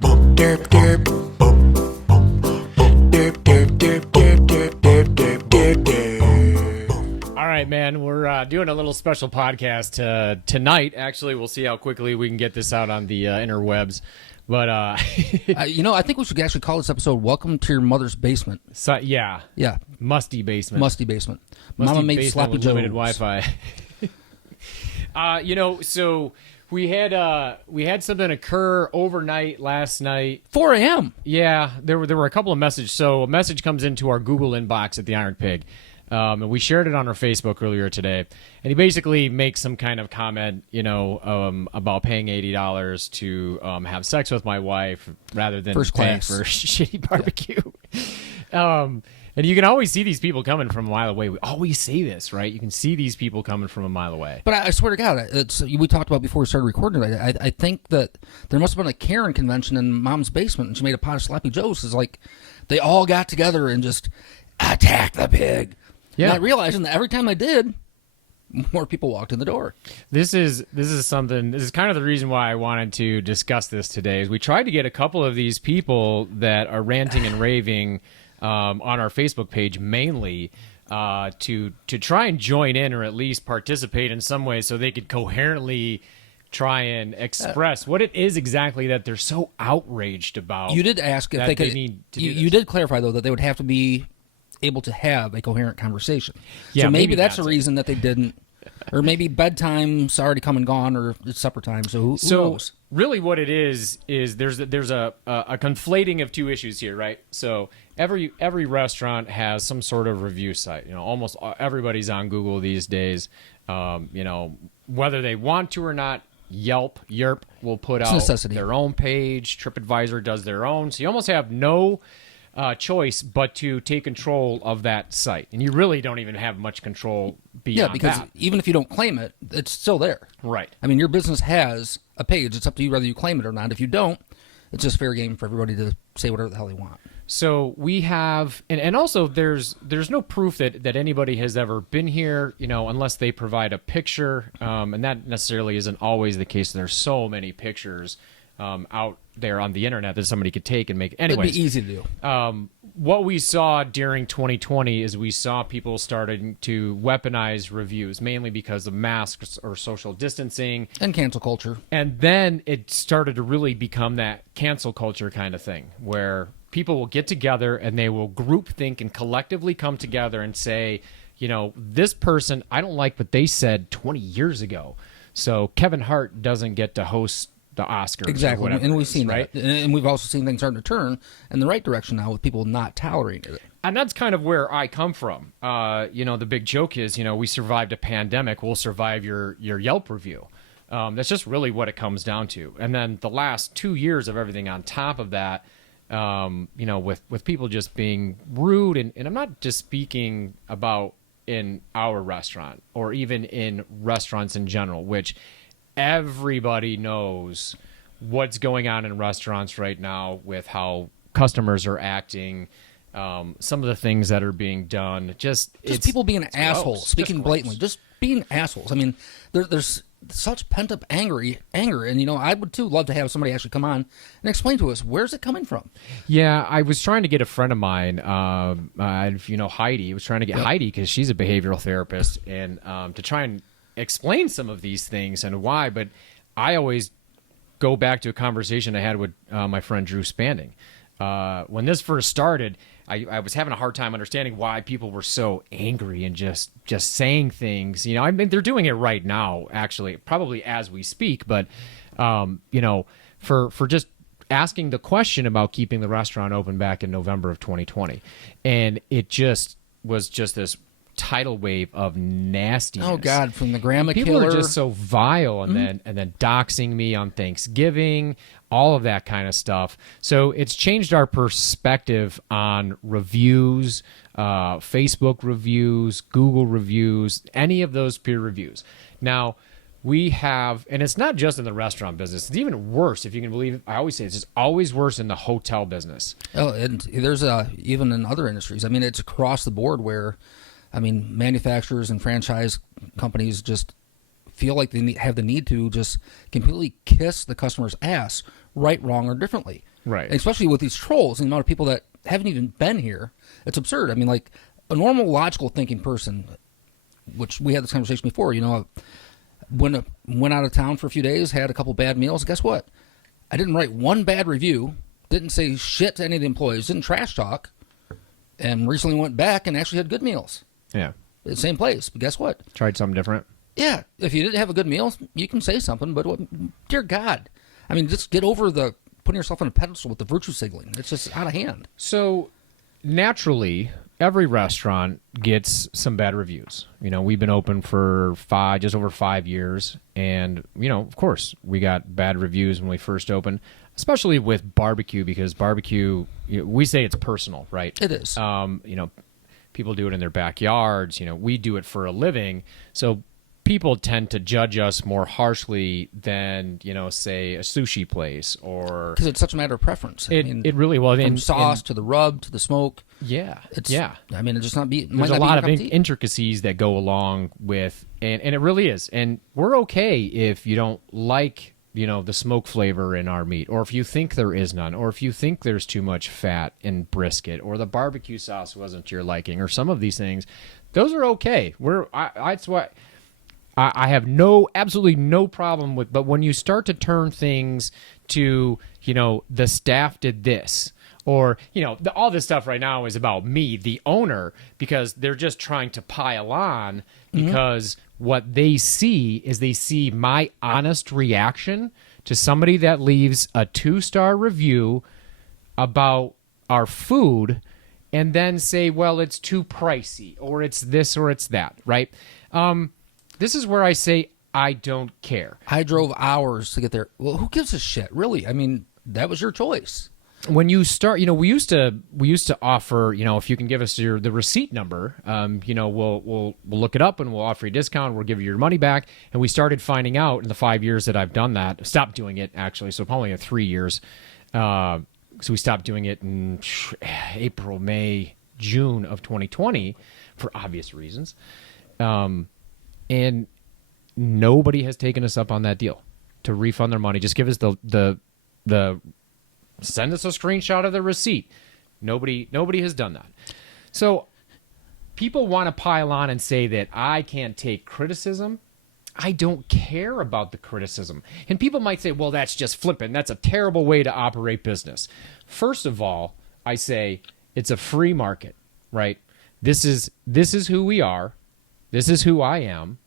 Boop, derp, derp. Boop, boop, boop, derp, derp, derp, derp, derp, derp, derp, derp, derp. All right, man. We're doing a little special podcast tonight. Actually, we'll see how quickly we can get this out on the interwebs. But I think we should actually call this episode "Welcome to Your Mother's Basement." so, yeah, musty basement. Musty basement. Musty Mama made basement sloppy with joes. limited Wi-Fi. So we had something occur overnight last night. 4 a.m. Yeah, there were a couple of messages. So a message comes into our Google inbox at the Iron Pig, and we shared it on our Facebook earlier today. And he basically makes some kind of comment, about paying $80 to have sex with my wife rather than First paying class. for shitty barbecue. And you can always see these people coming from a mile away. We always say this, right? You can see these people coming from a mile away. But I swear to God, we talked about before we started recording today. I think that there must have been a Karen convention in Mom's basement, and she made a pot of sloppy joes. It's like they all got together and just attacked the pig. Yeah. Not realizing that every time they did, more people walked in the door. This is something. This is kind of the reason why I wanted to discuss this today. Is we tried to get a couple of these people that are ranting and raving on our Facebook page, mainly to try and join in or at least participate in some way, so they could coherently try and express what it is exactly that they're so outraged about. You did ask if that they could. need to do You this. did clarify though that they would have to be able to have a coherent conversation. Yeah, so maybe maybe that's that's the it. reason that they didn't. Or maybe bedtime's already come and gone, or it's supper time. So who knows? Really what it is there's a conflating of two issues here, right? So every restaurant has some sort of review site. Almost everybody's on Google these days. Whether they want to or not, Yerp will put It's a out necessity. their own page. TripAdvisor does their own. So you almost have no choice but to take control of that site. And you really don't even have much control beyond Yeah, because that. even if you don't claim it, it's still there. Right. I mean, your business has a page. It's up to you whether you claim it or not. If you don't, it's just fair game for everybody to say whatever the hell they want. So we have, and also there's no proof that anybody has ever been here, unless they provide a picture, and that necessarily isn't always the case. There's so many pictures out there on the internet that somebody could take and make. Anyways, It'd be easy to do. what we saw during 2020 is we saw people starting to weaponize reviews, mainly because of masks or social distancing. And cancel culture. And then it started to really become that cancel culture kind of thing, where people will get together and they will group think and collectively come together and say, this person, I don't like what they said 20 years ago. So Kevin Hart doesn't get to host the Oscars. Exactly. Or whatever And it we've is, seen right? that. And we've also seen things starting to turn in the right direction now with people not tolerating it. And that's kind of where I come from. The big joke is, we survived a pandemic. We'll survive your Yelp review. That's just really what it comes down to. And then the last 2 years of everything on top of that, with people just being rude. And I'm not just speaking about in our restaurant or even in restaurants in general, which everybody knows what's going on in restaurants right now with how customers are acting. Some of the things that are being done, Just people being assholes, gross. speaking Just blatantly, gross. just being assholes. I mean, there's such pent-up anger, and, I would, too, love to have somebody actually come on and explain to us, where's it coming from? Yeah, I was trying to get a friend of mine, Heidi. I was trying to get Heidi because she's a behavioral therapist, and to try and explain some of these things and why. But I always go back to a conversation I had with my friend Drew Spanding. When this first started, I was having a hard time understanding why people were so angry and just saying things. I mean, they're doing it right now, actually, probably as we speak. But, for just asking the question about keeping the restaurant open back in November of 2020. And it just was just this tidal wave of nastiness. Oh, God, from the grandma People killer. are just so vile, and then doxing me on Thanksgiving, all of that kind of stuff. So it's changed our perspective on reviews, Facebook reviews, Google reviews, any of those peer reviews. Now, we have, and it's not just in the restaurant business, it's even worse, if you can believe it. I always say it's always worse in the hotel business. Oh, and there's even in other industries. I mean, it's across the board where, manufacturers and franchise companies just feel like they have the need to just completely kiss the customer's ass right, wrong, or differently. Right. And especially with these trolls and the amount of people that haven't even been here. It's absurd. I mean, like, a normal, logical thinking person, which we had this conversation before, went out of town for a few days, had a couple bad meals. Guess what? I didn't write one bad review, didn't say shit to any of the employees, didn't trash talk, and recently went back and actually had good meals. Yeah. The same place. But guess what? Tried something different. Yeah. If you didn't have a good meal, you can say something, but dear God. I mean, just get over the putting yourself on a pedestal with the virtue signaling. It's just out of hand. So, naturally, every restaurant gets some bad reviews. We've been open for just over 5 years, and of course, we got bad reviews when we first opened, especially with barbecue, because barbecue, we say it's personal, right? It is. People do it in their backyards. We do it for a living, so people tend to judge us more harshly than say a sushi place, or because it's such a matter of preference. It really was. From sauce to the rub to the smoke. Yeah, I mean, it just not be. There's a lot of intricacies that go along with, and it really is. And we're okay if you don't like the smoke flavor in our meat, or if you think there is none, or if you think there's too much fat in brisket, or the barbecue sauce wasn't your liking, or some of these things. Those are okay. That's why. I have absolutely no problem with, but when you start to turn things to, the staff did this, or, all this stuff right now is about me, the owner, because they're just trying to pile on, because what they see is they see my honest reaction to somebody that leaves a 2-star review about our food and then say, well, it's too pricey, or it's this, or it's that, right? This is where I say I don't care. I drove hours to get there. Well, who gives a shit, really? I mean, that was your choice. When you start, we used to offer, if you can give us the receipt number, we'll look it up and we'll offer you a discount. We'll give you your money back. And we started finding out in the 5 years that I've done that, stopped doing it actually, so probably in 3 years. So we stopped doing it in April, May, June of 2020 for obvious reasons. And nobody has taken us up on that deal to refund their money. Just give us the send us a screenshot of the receipt. Nobody has done that. So people want to pile on and say that I can't take criticism. I don't care about the criticism. And people might say, well, that's just flippant. That's a terrible way to operate business. First of all, I say it's a free market, right? This is who we are. This is who I am.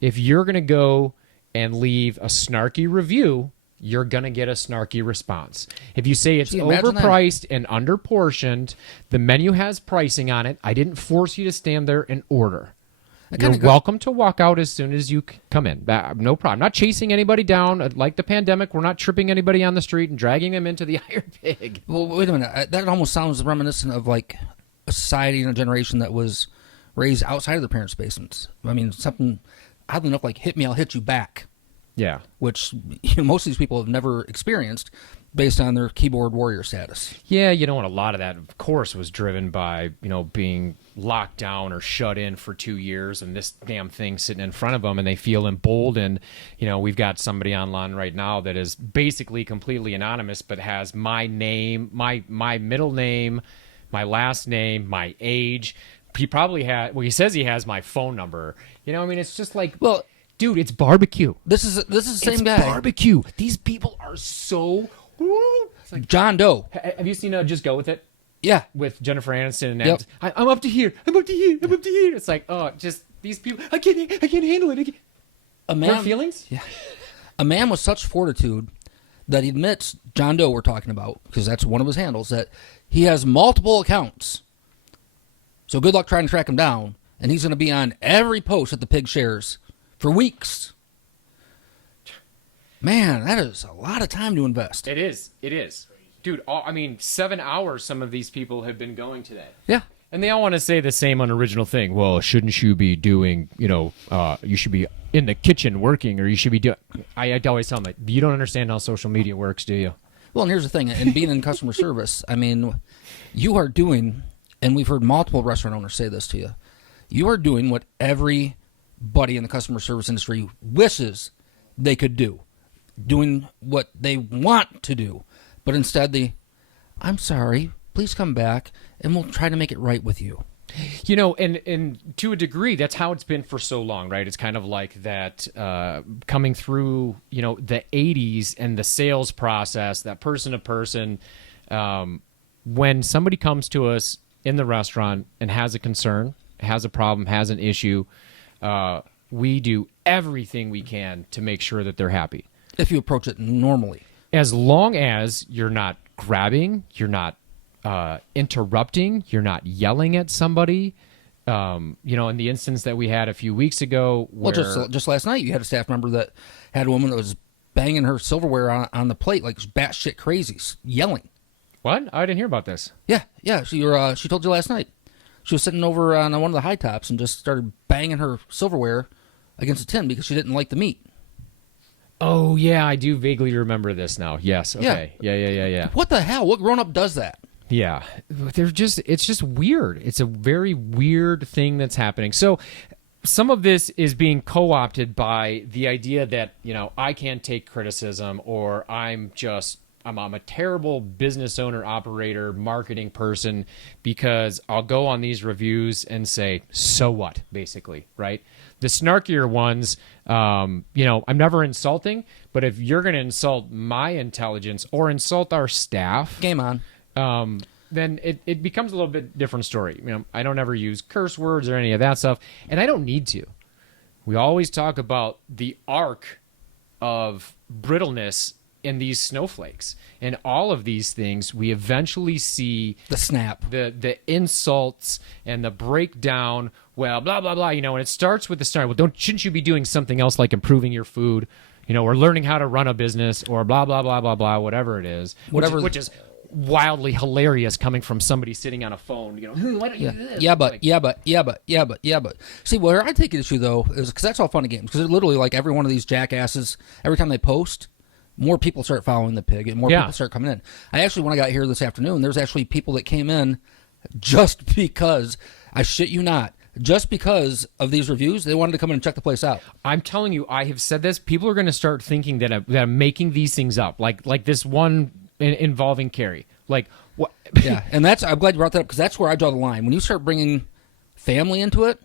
If you're going to go and leave a snarky review, you're going to get a snarky response. If you say it's overpriced and underportioned, the menu has pricing on it, I didn't force you to stand there and order. You're welcome to walk out as soon as you come in. No problem. I'm not chasing anybody down. Like the pandemic, we're not tripping anybody on the street and dragging them into the iron pig. Well, wait a minute. That almost sounds reminiscent of like a society and a generation that was raised outside of their parents' basements. I mean, something oddly enough like hit me, I'll hit you back. Yeah. Which most of these people have never experienced based on their keyboard warrior status. Yeah, and a lot of that, of course, was driven by, being locked down or shut in for 2 years and this damn thing sitting in front of them and they feel emboldened. We've got somebody online right now that is basically completely anonymous but has my name, my middle name, my last name, my age. He probably he says he has my phone number. It's just like, well, dude, it's barbecue. This is the same guy. It's barbecue. These people are so... It's like, John Doe. Have you seen Just Go With It? Yeah. With Jennifer Aniston and yep. I'm up to here. I'm up to here. I'm up to here. It's like, oh, just these people. I can't handle it. Hurt feelings? Yeah. A man with such fortitude that he admits, John Doe we're talking about, because that's one of his handles, that he has multiple accounts. So good luck trying to track him down. And he's going to be on every post that the pig shares for weeks. Man, that is a lot of time to invest. It is. Dude, 7 hours some of these people have been going today. Yeah. And they all want to say the same unoriginal thing. Well, shouldn't you be doing, you should be in the kitchen working, or you should be doing... I always tell them, you don't understand how social media works, do you? Well, and here's the thing. In being in customer service, you are doing, and we've heard multiple restaurant owners say this to you, you are doing what everybody in the customer service industry wishes they could do. doing what they want to do, but instead I'm sorry, please come back, and we'll try to make it right with you. You know, and to a degree, that's how it's been for so long, right? It's kind of like that coming through, you know, the 80s and the sales process, that person to person. When somebody comes to us in the restaurant and has a concern, has a problem, has an issue, we do everything we can to make sure that they're happy. If you approach it normally. As long as you're not grabbing, you're not interrupting, you're not yelling at somebody. You know, in the instance that we had a few weeks ago, where... Well, just last night, you had a staff member that had a woman that was banging her silverware on the plate like batshit crazy, yelling. What? I didn't hear about this. Yeah. She told you last night. She was sitting over on one of the high tops and just started banging her silverware against a tin because she didn't like the meat. Oh, yeah, I do vaguely remember this now. Yes, okay. Yeah. What the hell? What grown-up does that? Yeah. It's just weird. It's a very weird thing that's happening. So some of this is being co-opted by the idea that, you know, I can't take criticism, or I'm a terrible business owner, operator, marketing person because I'll go on these reviews and say, so what, basically, right? The snarkier ones, you know, I'm never insulting, but if you're going to insult my intelligence or insult our staff, game on. Then it becomes a little bit different story. You know, I don't ever use curse words or any of that stuff, and I don't need to. We always talk about the arc of brittleness in these snowflakes, and all of these things we eventually see the snap, the insults and the breakdown. Well, blah blah blah, you know, and it starts with the start. Well, shouldn't you be doing something else like improving your food, you know, or learning how to run a business, or blah blah blah blah blah, whatever it is, which is wildly hilarious coming from somebody sitting on a phone, you know. Why don't you do this? Yeah, but see, where I take issue though is because that's all fun and games, because literally like every one of these jackasses, every time they post, more people start following the pig and more people start coming in. I actually, when I got here this afternoon, there's actually people that came in just because, I shit you not, just because of these reviews. They wanted to come in and check the place out. I'm telling you, I have said this. People are going to start thinking that I'm making these things up, like this one involving Carrie. Like what? Yeah, and I'm glad you brought that up, because that's where I draw the line. When you start bringing family into it,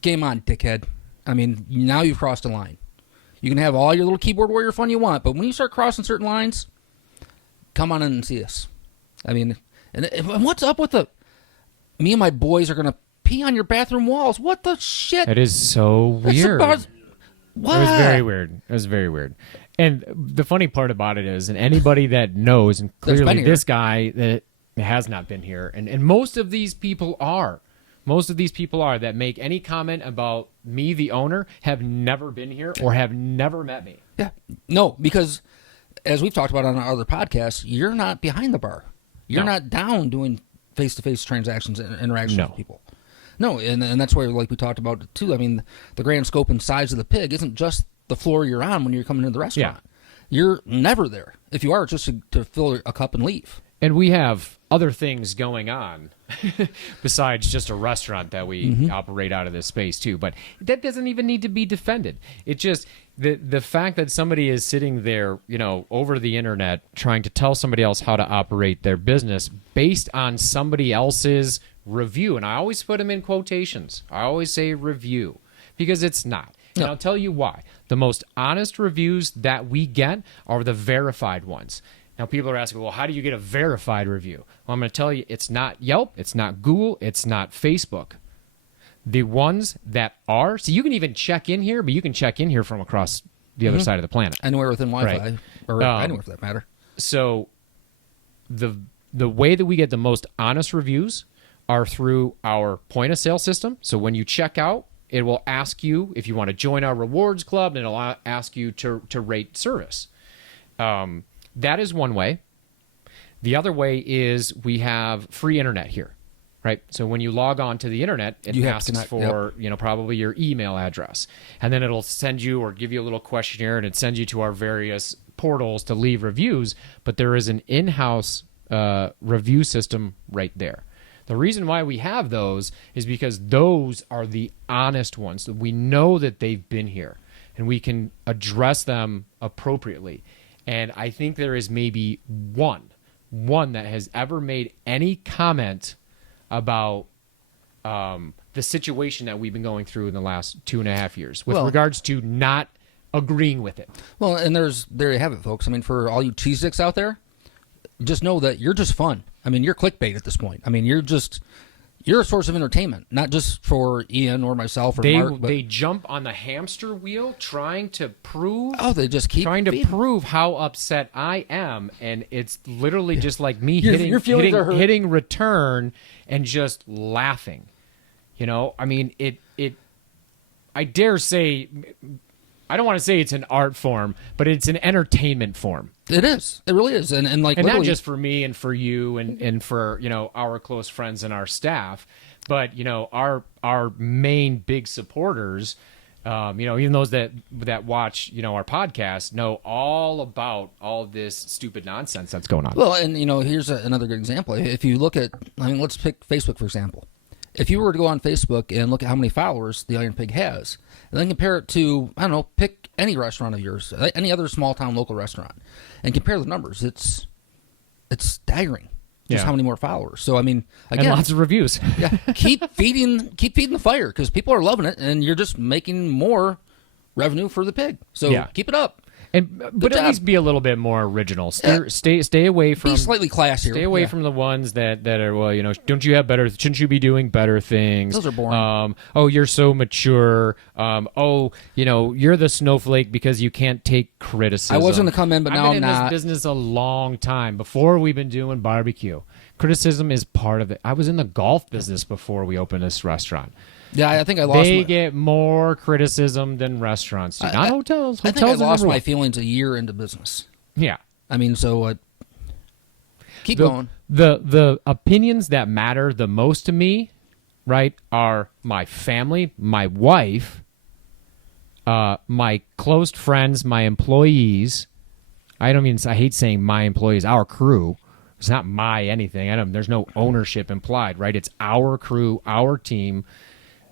game on, dickhead. I mean, now you've crossed a line. You can have all your little keyboard warrior fun you want, but when you start crossing certain lines, come on in and see us. I mean, and what's up with me and my boys are going to pee on your bathroom walls? What the shit? It is so weird. What? It was very weird. It was very weird. And the funny part about it is, and anybody that knows, and clearly this guy that has not been here, and most of these people are. Most of these people that make any comment about me, the owner, have never been here or have never met me. Yeah. No, because as we've talked about on our other podcasts, you're not behind the bar. You're not down doing face-to-face transactions and interactions with people. No, and that's where, like we talked about, too, I mean, the grand scope and size of the pig isn't just the floor you're on when you're coming into the restaurant. Yeah. You're never there. If you are, it's just to fill a cup and leave. And we have other things going on besides just a restaurant that we operate out of this space too. But that doesn't even need to be defended. It just the fact that somebody is sitting there, you know, over the internet trying to tell somebody else how to operate their business based on somebody else's review. And I always put them in quotations. I always say review, because it's not. And I'll tell you why. The most honest reviews that we get are the verified ones. Now, people are asking, well, how do you get a verified review? Well, I'm going to tell you, it's not Yelp, it's not Google, it's not Facebook. The ones that are, so you can even check in here, but you can check in here from across the other side of the planet. Anywhere within Wi-Fi, or anywhere for that matter. So the way that we get the most honest reviews are through our point-of-sale system. So when you check out, it will ask you if you want to join our rewards club, and it'll ask you to rate service. That is one way. The other way is we have free internet here, right? So when you log on to the internet, it asks for, you know, probably your email address. And then it'll send you or give you a little questionnaire, and it sends you to our various portals to leave reviews. But there is an in-house review system right there. The reason why we have those is because those are the honest ones. We know that they've been here. and we can address them appropriately. And I think there is maybe one that has ever made any comment about the situation that we've been going through in the last 2.5 years with regards to not agreeing with it. Well, and there you have it, folks. I mean, for all you cheese sticks out there, just know that you're just fun. I mean, you're clickbait at this point. I mean, you're a source of entertainment, not just for Ian or myself or Mark. But they jump on the hamster wheel trying to prove. Oh, they just keep trying feeding. to prove how upset I am, and it's literally just like me Your feelings are hurt. hitting return and just laughing. You know, I mean, I dare say, I don't want to say it's an art form, but it's an entertainment form. It is. It really is. And not just for me and for you and for, our close friends and our staff, but, our main big supporters, even those that watch, our podcast know all about all this stupid nonsense that's going on. Well, and, here's another good example. If you look at, let's pick Facebook, for example. If you were to go on Facebook and look at how many followers the Iron Pig has, and then compare it to, I don't know, pick any restaurant of yours, any other small town local restaurant, and compare the numbers, it's staggering just how many more followers. So, I mean, again, and lots of reviews. Yeah, keep feeding the fire, because people are loving it, and you're just making more revenue for the pig. So keep it up. But at least be a little bit more original. Stay away from. Be slightly classier. Stay away from the ones that are don't you have better? Shouldn't you be doing better things? Those are boring. You're so mature. You're the snowflake because you can't take criticism. I wasn't to come in, but now I've been I'm in not. this business a long time. Before we've been doing barbecue, criticism is part of it. I was in the golf business before we opened this restaurant. Yeah, I think I lost. They get more criticism than restaurants do. Not hotels. I think I lost my feelings a year into business. Yeah. I mean, so keep going. The opinions that matter the most to me, right, are my family, my wife, my close friends, my employees. I hate saying my employees, our crew. It's not my anything. There's no ownership implied, right? It's our crew, our team.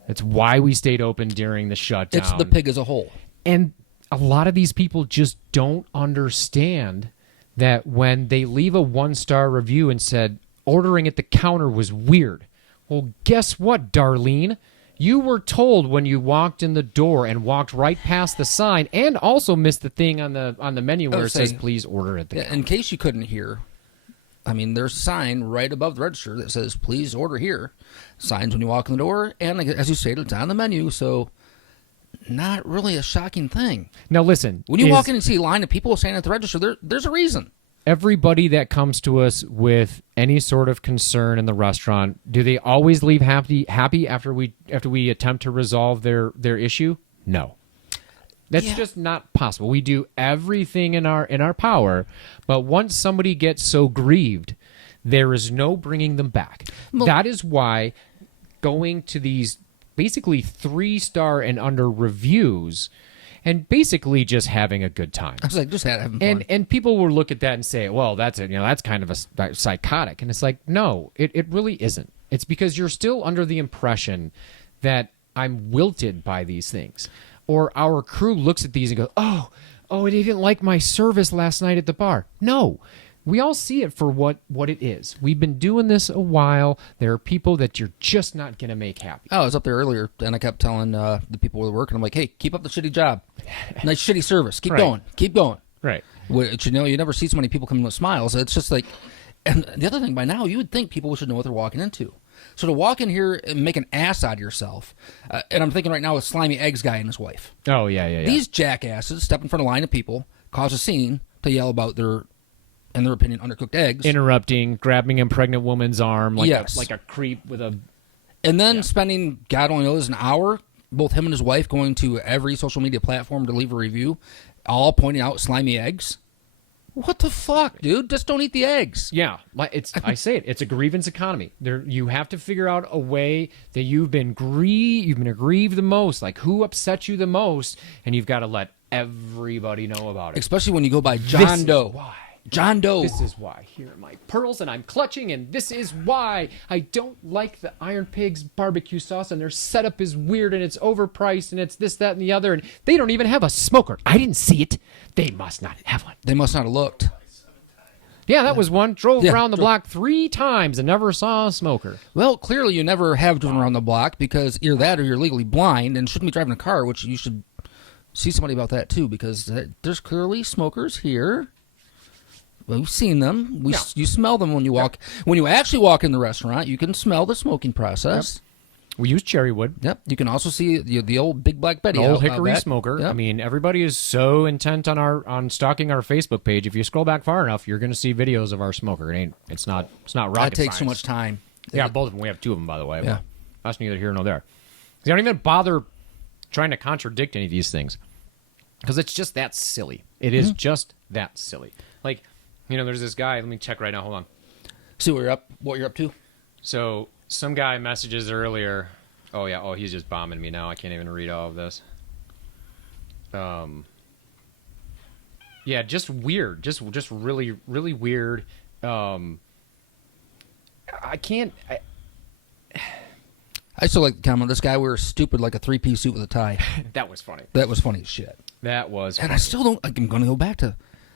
It's why we stayed open during the shutdown. It's the pig as a whole. And a lot of these people just don't understand that when they leave a 1-star review and said, ordering at the counter was weird. Well, guess what, Darlene? You were told when you walked in the door and walked right past the sign, and also missed the thing on the menu where it says, please order at the counter. In case you couldn't hear, there's a sign right above the register that says, please order here. Signs when you walk in the door, and as you stated, it's on the menu, so not really a shocking thing. Now listen. When you walk in and see a line of people standing at the register, there's a reason. Everybody that comes to us with any sort of concern in the restaurant, do they always leave happy after we attempt to resolve their issue? No. That's just not possible. We do everything in our power, but once somebody gets so grieved, there is no bringing them back. Well, that is why going to these basically 3-star and under reviews and basically just having a good time. I was like, just having fun. And people will look at that and say, well, that's it. That's kind of a psychotic. And it's like, no, it really isn't. It's because you're still under the impression that I'm wilted by these things. Or our crew looks at these and goes, oh, they didn't like my service last night at the bar. No, we all see it for what it is. We've been doing this a while. There are people that you're just not going to make happy. I was up there earlier, and I kept telling the people who were working, I'm like, hey, keep up the shitty job. Nice shitty service. Keep going. Keep going. Right. Which, you never see so many people come in with smiles. It's just like, and the other thing, by now, you would think people should know what they're walking into. So to walk in here and make an ass out of yourself, and I'm thinking right now with Slimy Eggs guy and his wife. Oh, yeah. These jackasses step in front of a line of people, cause a scene to yell about their, in their opinion, undercooked eggs. Interrupting, grabbing a pregnant woman's arm like a creep with a... And then spending, God only knows, an hour, both him and his wife going to every social media platform to leave a review, all pointing out Slimy Eggs. What the fuck, dude? Just don't eat the eggs. Yeah, I say it. It's a grievance economy. You have to figure out a way that you've been aggrieved the most, like who upset you the most, and you've got to let everybody know about it. Especially when you go by John Doe. Why? John Doe. This is why. Here are my pearls, and I'm clutching, and this is why I don't like the Iron Pigs barbecue sauce, and their setup is weird, and it's overpriced, and it's this, that, and the other, and they don't even have a smoker. I didn't see it. They must not have one. They must not have looked. Yeah, that was one. Drove around the block 3 times and never saw a smoker. Well, clearly you never have driven around the block because either that or you're legally blind and shouldn't be driving a car, which you should see somebody about that too, because there's clearly smokers here. We've seen them. You smell them when you walk. When you actually walk in the restaurant, you can smell the smoking process. We use cherry wood. Yep. You can also see the old Big Black Betty. The old hickory smoker. Yep. I mean, everybody is so intent on stalking our Facebook page. If you scroll back far enough, you're going to see videos of our smoker. It's not rocket That takes science. so much time. Yeah, both of them. We have 2 of them, by the way. Yeah. That's neither here nor there. They don't even bother trying to contradict any of these things because it's just that silly. It is just that silly. Like, there's this guy. Let me check right now. Hold on. See what you're up to. So some guy messages earlier. Oh yeah. Oh, he's just bombing me now. I can't even read all of this. Yeah, just weird. Just really, really weird. I can't. I still like the comment. This guy wears stupid like a 3-piece suit with a tie. That was funny. That was funny as shit. That was. And funny. I still don't. I'm going to go back to.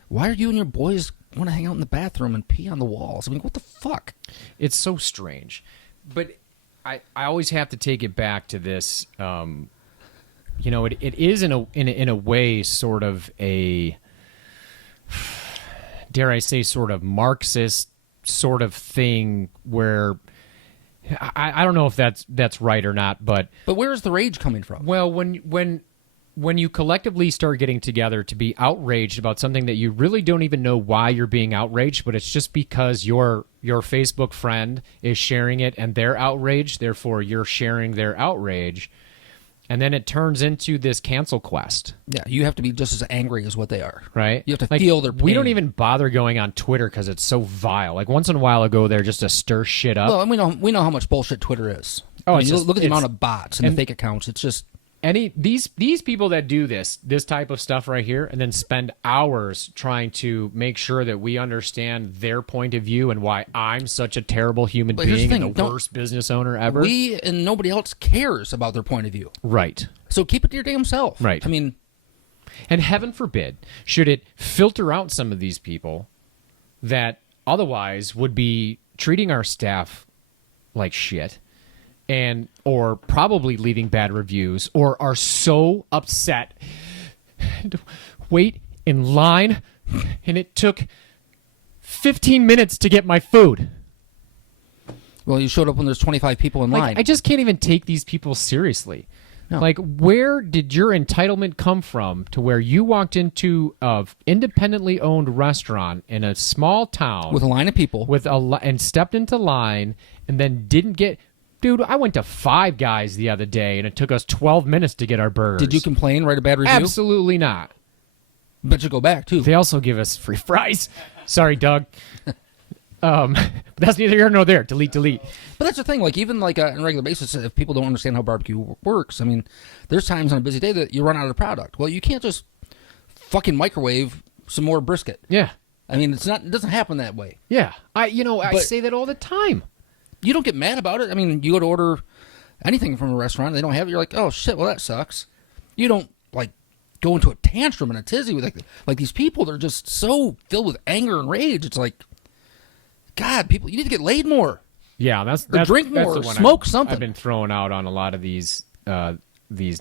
Why are you and your boys want to hang out in the bathroom and pee on the walls? I mean, what the fuck? It's so strange, but I always have to take it back to this. It is in a way sort of a, dare I say, sort of Marxist sort of thing where I don't know if that's right or not, but where's the rage coming from? well, when you collectively start getting together to be outraged about something that you really don't even know why you're being outraged, but it's just because your Facebook friend is sharing it and they're outraged, therefore you're sharing their outrage, and then it turns into this cancel quest. Yeah, you have to be just as angry as what they are. Right? You have to feel their pain. We don't even bother going on Twitter because it's so vile. Like once in a while I go there just to stir shit up. Well, and we know how much bullshit Twitter is. Oh, look at the amount of bots and the fake accounts. It's just... These people that do this type of stuff right here and then spend hours trying to make sure that we understand their point of view and why I'm such a terrible human being and the worst business owner ever. We and nobody else cares about their point of view. Right. So keep it to your damn self. Right. I mean... And heaven forbid, should it filter out some of these people that otherwise would be treating our staff like shit, and or probably leaving bad reviews, or are so upset, wait in line, and it took 15 minutes to get my food. Well, you showed up when there's 25 people in line. I just can't even take these people seriously. No. Like, where did your entitlement come from to where you walked into an independently owned restaurant in a small town with a line of people and stepped into line and then didn't get... Dude, I went to Five Guys the other day, and it took us 12 minutes to get our burgers. Did you complain, write a bad review? Absolutely not. But you go back, too. They also give us free fries. Sorry, Doug. But that's neither here nor there. Delete. But that's the thing. Like, even like on a regular basis, if people don't understand how barbecue works, I mean, there's times on a busy day that you run out of product. Well, you can't just fucking microwave some more brisket. Yeah. I mean, it doesn't happen that way. Yeah. I say that all the time. You don't get mad about it. I mean, you go to order anything from a restaurant, they don't have it. You're like, oh shit, well that sucks. You don't like go into a tantrum and a tizzy with like these people. They're just so filled with anger and rage. It's like, God, people, you need to get laid more. Yeah, that's drink more, the one smoke something. I've been throwing out on a lot of these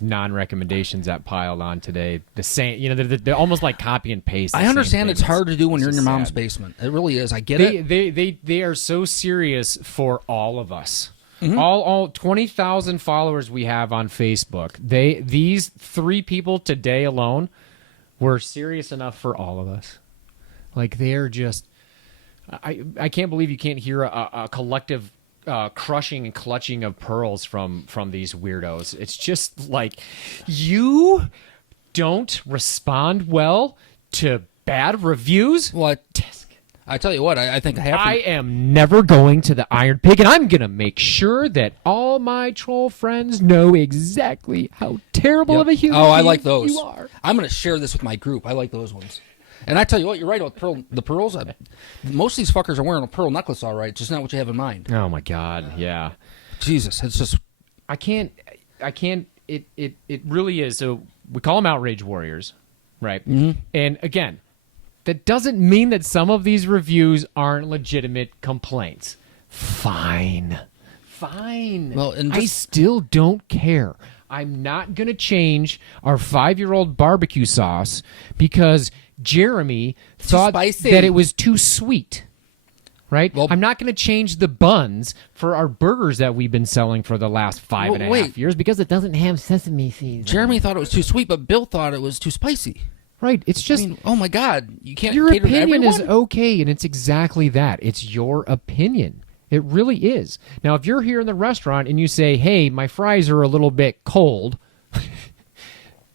non-recommendations that piled on today. The same, they're almost like copy and paste. I understand it's hard to do when you're in your mom's basement. It really is. I get it. They are so serious for all of us. Mm-hmm. All 20,000 followers we have on Facebook. These 3 people today alone were serious enough for all of us. Like they're just. I can't believe you can't hear a collective crushing and clutching of pearls from these weirdos. It's just like, you don't respond well to bad reviews? What? I tell you what, I think I am never going to the Iron Pig, and I'm going to make sure that all my troll friends know exactly how terrible of a human being I like those. you are. I'm going to share this with my group. I like those ones. And I tell you what, you're right about the pearls. Most of these fuckers are wearing a pearl necklace, all right. Just not what you have in mind. Oh my God, yeah. Jesus, it's just. I can't. It really is. So we call them outrage warriors, right? Mm-hmm. And again, that doesn't mean that some of these reviews aren't legitimate complaints. Fine. Well, and I still don't care. I'm not going to change our 5-year-old barbecue sauce because Jeremy thought spicy. that it was too sweet. Right? Well, I'm not going to change the buns for our burgers that we've been selling for the last 5.5 years because it doesn't have sesame seeds. Jeremy thought it was too sweet, but Bill thought it was too spicy. Right. It's just... I mean, oh my God. You can't your cater to opinion is everyone? okay, and it's exactly that. It's your opinion. It really is. Now, if you're here in the restaurant and you say, hey, my fries are a little bit cold,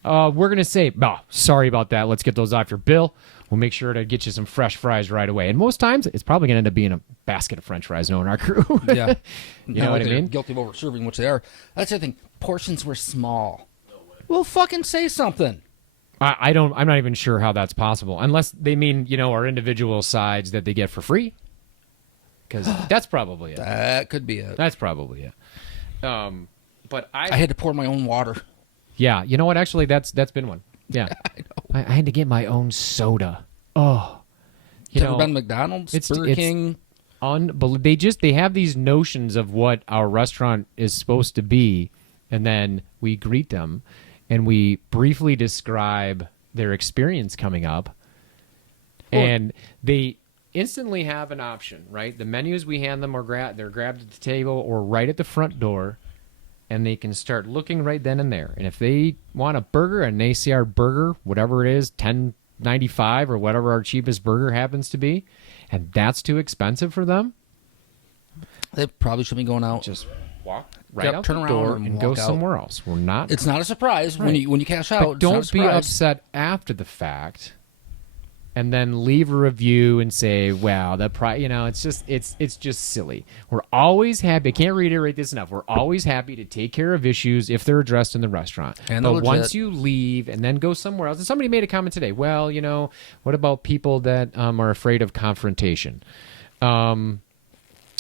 we're going to say, oh, sorry about that. Let's get those off your bill. We'll make sure to get you some fresh fries right away. And most times, it's probably going to end up being a basket of French fries knowing our crew. Yeah. You know what I mean? Guilty of over-serving, which they are. That's the thing. Portions were small. Well, fucking say something. I'm not even sure how that's possible. Unless they mean, our individual sides that they get for free. Because that's probably it. That could be it. That's probably it. But I had to pour my own water. Yeah, you know what? Actually, that's been one. Yeah, I know. I had to get my own soda. Oh, Ever been to McDonald's, Burger King? Unbelievable. They have these notions of what our restaurant is supposed to be, and then we greet them, and we briefly describe their experience coming up, and they instantly have an option, right? The menus we hand them they're grabbed at the table or right at the front door, and they can start looking right then and there. And if they want a burger and they see our burger, whatever it is, $10.95 or whatever our cheapest burger happens to be, and that's too expensive for them, they probably should be going out. just walk right out turn the around door and and walk go out. somewhere else. We're not. It's not a surprise Right. when you cash out. But It's not a don't be surprise. upset after the fact, and then leave a review and say, "Wow, that it's just silly." We're always happy. I can't reiterate this enough. We're always happy to take care of issues if they're addressed in the restaurant. And but they're legit. once you leave and then go somewhere else, and somebody made a comment today. Well, what about people that are afraid of confrontation?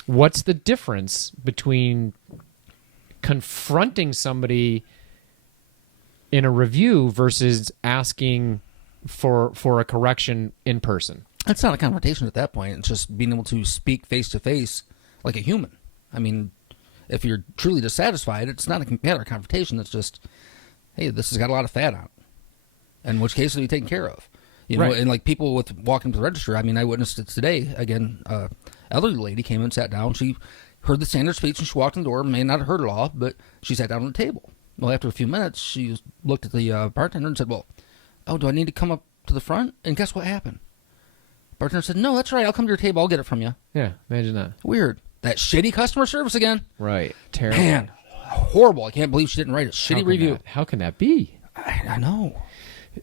What's the difference between confronting somebody in a review versus asking for a correction in person? It's not a confrontation at that point. It's just being able to speak face to face like a human. I mean, if you're truly dissatisfied, it's not a matter of confrontation. It's just, hey, this has got a lot of fat on it. In which case it'll be taken care of. Right. And like people with walking to the register, I mean, I witnessed it today. Again, elderly lady came in, sat down. She heard the standard speech and she walked in the door. May not have heard it all, but she sat down on the table. Well, after a few minutes, she looked at the bartender and said, well, oh, do I need to come up to the front? And guess what happened? Bartender said, no, that's right. I'll come to your table. I'll get it from you. Yeah, imagine that. Weird. That shitty customer service again. Right. Terrible. Man, horrible. I can't believe she didn't write a shitty review. How can that be? I know.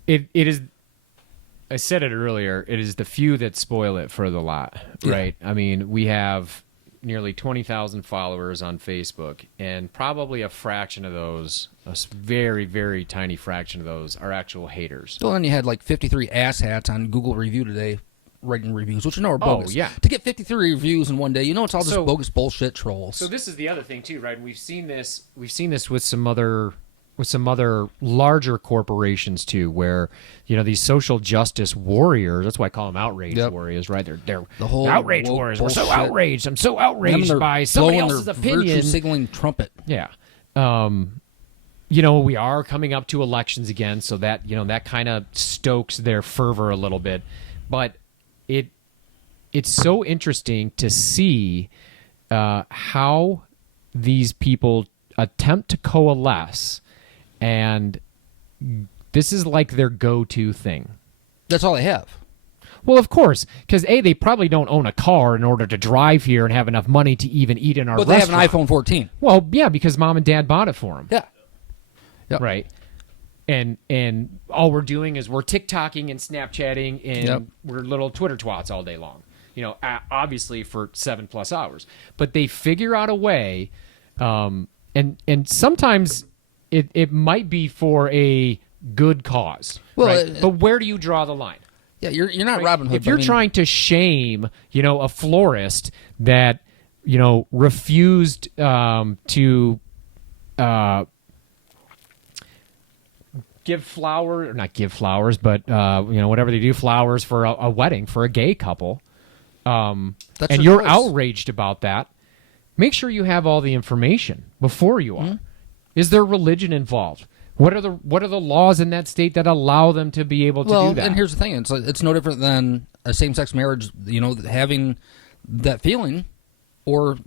It is. I said it earlier. It is the few that spoil it for the lot, right? I mean, we have nearly 20,000 followers on Facebook, and probably a fraction of those, a very, very tiny fraction of those, are actual haters. Well, then you had like 53 asshats on Google Review today writing reviews, which are bogus. Oh, yeah. To get 53 reviews in one day, it's all just bogus bullshit trolls. So this is the other thing too, right? And we've seen this with some other larger corporations too, where these social justice warriors. That's why I call them outrage warriors, right? They're the whole outrage warriors. We're so outraged. I'm so outraged by somebody else's opinion. Virtue signaling trumpet. Yeah. We are coming up to elections again, so that that kind of stokes their fervor a little bit, but it's so interesting to see how these people attempt to coalesce, and this is like their go-to thing. That's all they have. Well, of course, because they probably don't own a car in order to drive here and have enough money to even eat in our But restaurant. they have an iPhone 14. Well, yeah, because mom and dad bought it for them. Yeah. Yep. Right. And all we're doing is we're TikToking and Snapchatting and we're little Twitter twats all day long. Obviously for 7+ hours. But they figure out a way, and sometimes it might be for a good cause. Well, right? But where do you draw the line? Yeah, you're not Robin Hood. If you're trying to shame, a florist that, refused to give flower, or not give flowers, but whatever they do, flowers for a wedding for a gay couple, and you're outraged about that, make sure you have all the information before you are. Is there religion involved? What are the laws in that state that allow them to be able to do that? And here's the thing: it's no different than a same-sex marriage. Having that feeling, or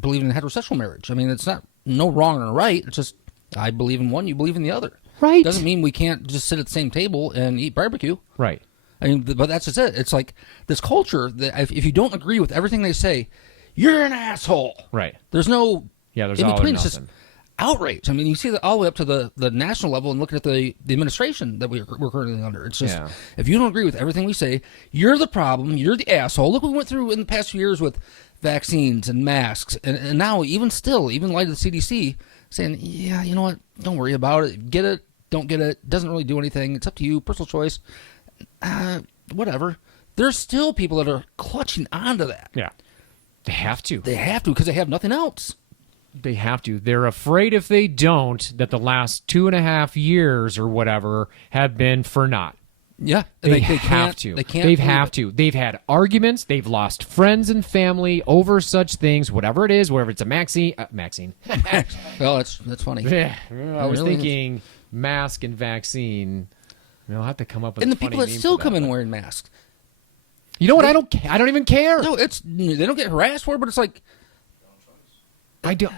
believing in heterosexual marriage. I mean, it's not no wrong or right. It's just I believe in one, you believe in the other. Right. Doesn't mean we can't just sit at the same table and eat barbecue. Right. I mean, but that's just it. It's like this culture that if you don't agree with everything they say, you're an asshole. Right. There's no there's in all or between. It's nothing. just outrage. I mean, you see that all the way up to the national level and looking at the administration that we're currently under. It's just if you don't agree with everything we say, you're the problem. You're the asshole. Look what we went through in the past few years with vaccines and masks, and now even in light of the CDC saying, yeah, you know what? Don't worry about it. Get it. Don't get it. Doesn't really do anything. It's up to you. Personal choice. Whatever. There's still people that are clutching onto that. Yeah. They have to. They have to because they have nothing else. They have to. They're afraid if they don't that the last 2.5 years or whatever have been for naught. Yeah. They have to. They've had arguments. They've lost friends and family over such things, whatever it is, whether it's a Maxine. Well, that's funny. Yeah. I was thinking mask and vaccine. I'll have to come up with and a the funny people that name still for come that, in but... wearing masks. You know what? I don't even care. No, they don't get harassed for it, but it's like if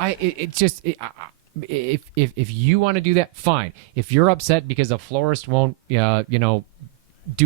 you want to do that, fine. If you're upset because a florist won't do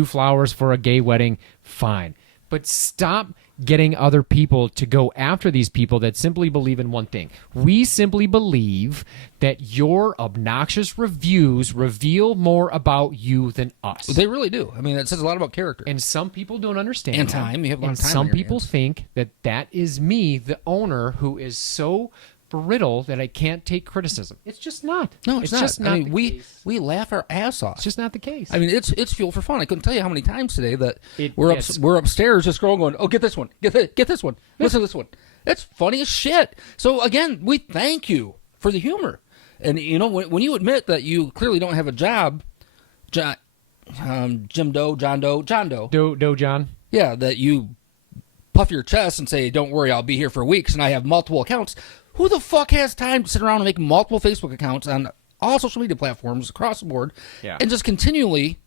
flowers for a gay wedding, fine. But stop getting other people to go after these people that simply believe in one thing. We simply believe that your obnoxious reviews reveal more about you than us. They really do. I mean, it says a lot about character. And some people don't understand and that. time. You have a lot of time. Some people think that is me, the owner, who is so brittle that I can't take criticism. It's just not. No, it's not. Just not. I mean, we laugh our ass off. It's just not the case. I mean, it's fuel for fun. I couldn't tell you how many times today that we're upstairs just going, oh, get this one, get this one, listen to this one. It's funny as shit. So again, we thank you for the humor, and when you admit that you clearly don't have a job, John Doe, yeah, that you puff your chest and say, don't worry, I'll be here for weeks, and I have multiple accounts. Who the fuck has time to sit around and make multiple Facebook accounts on all social media platforms across the board and just continually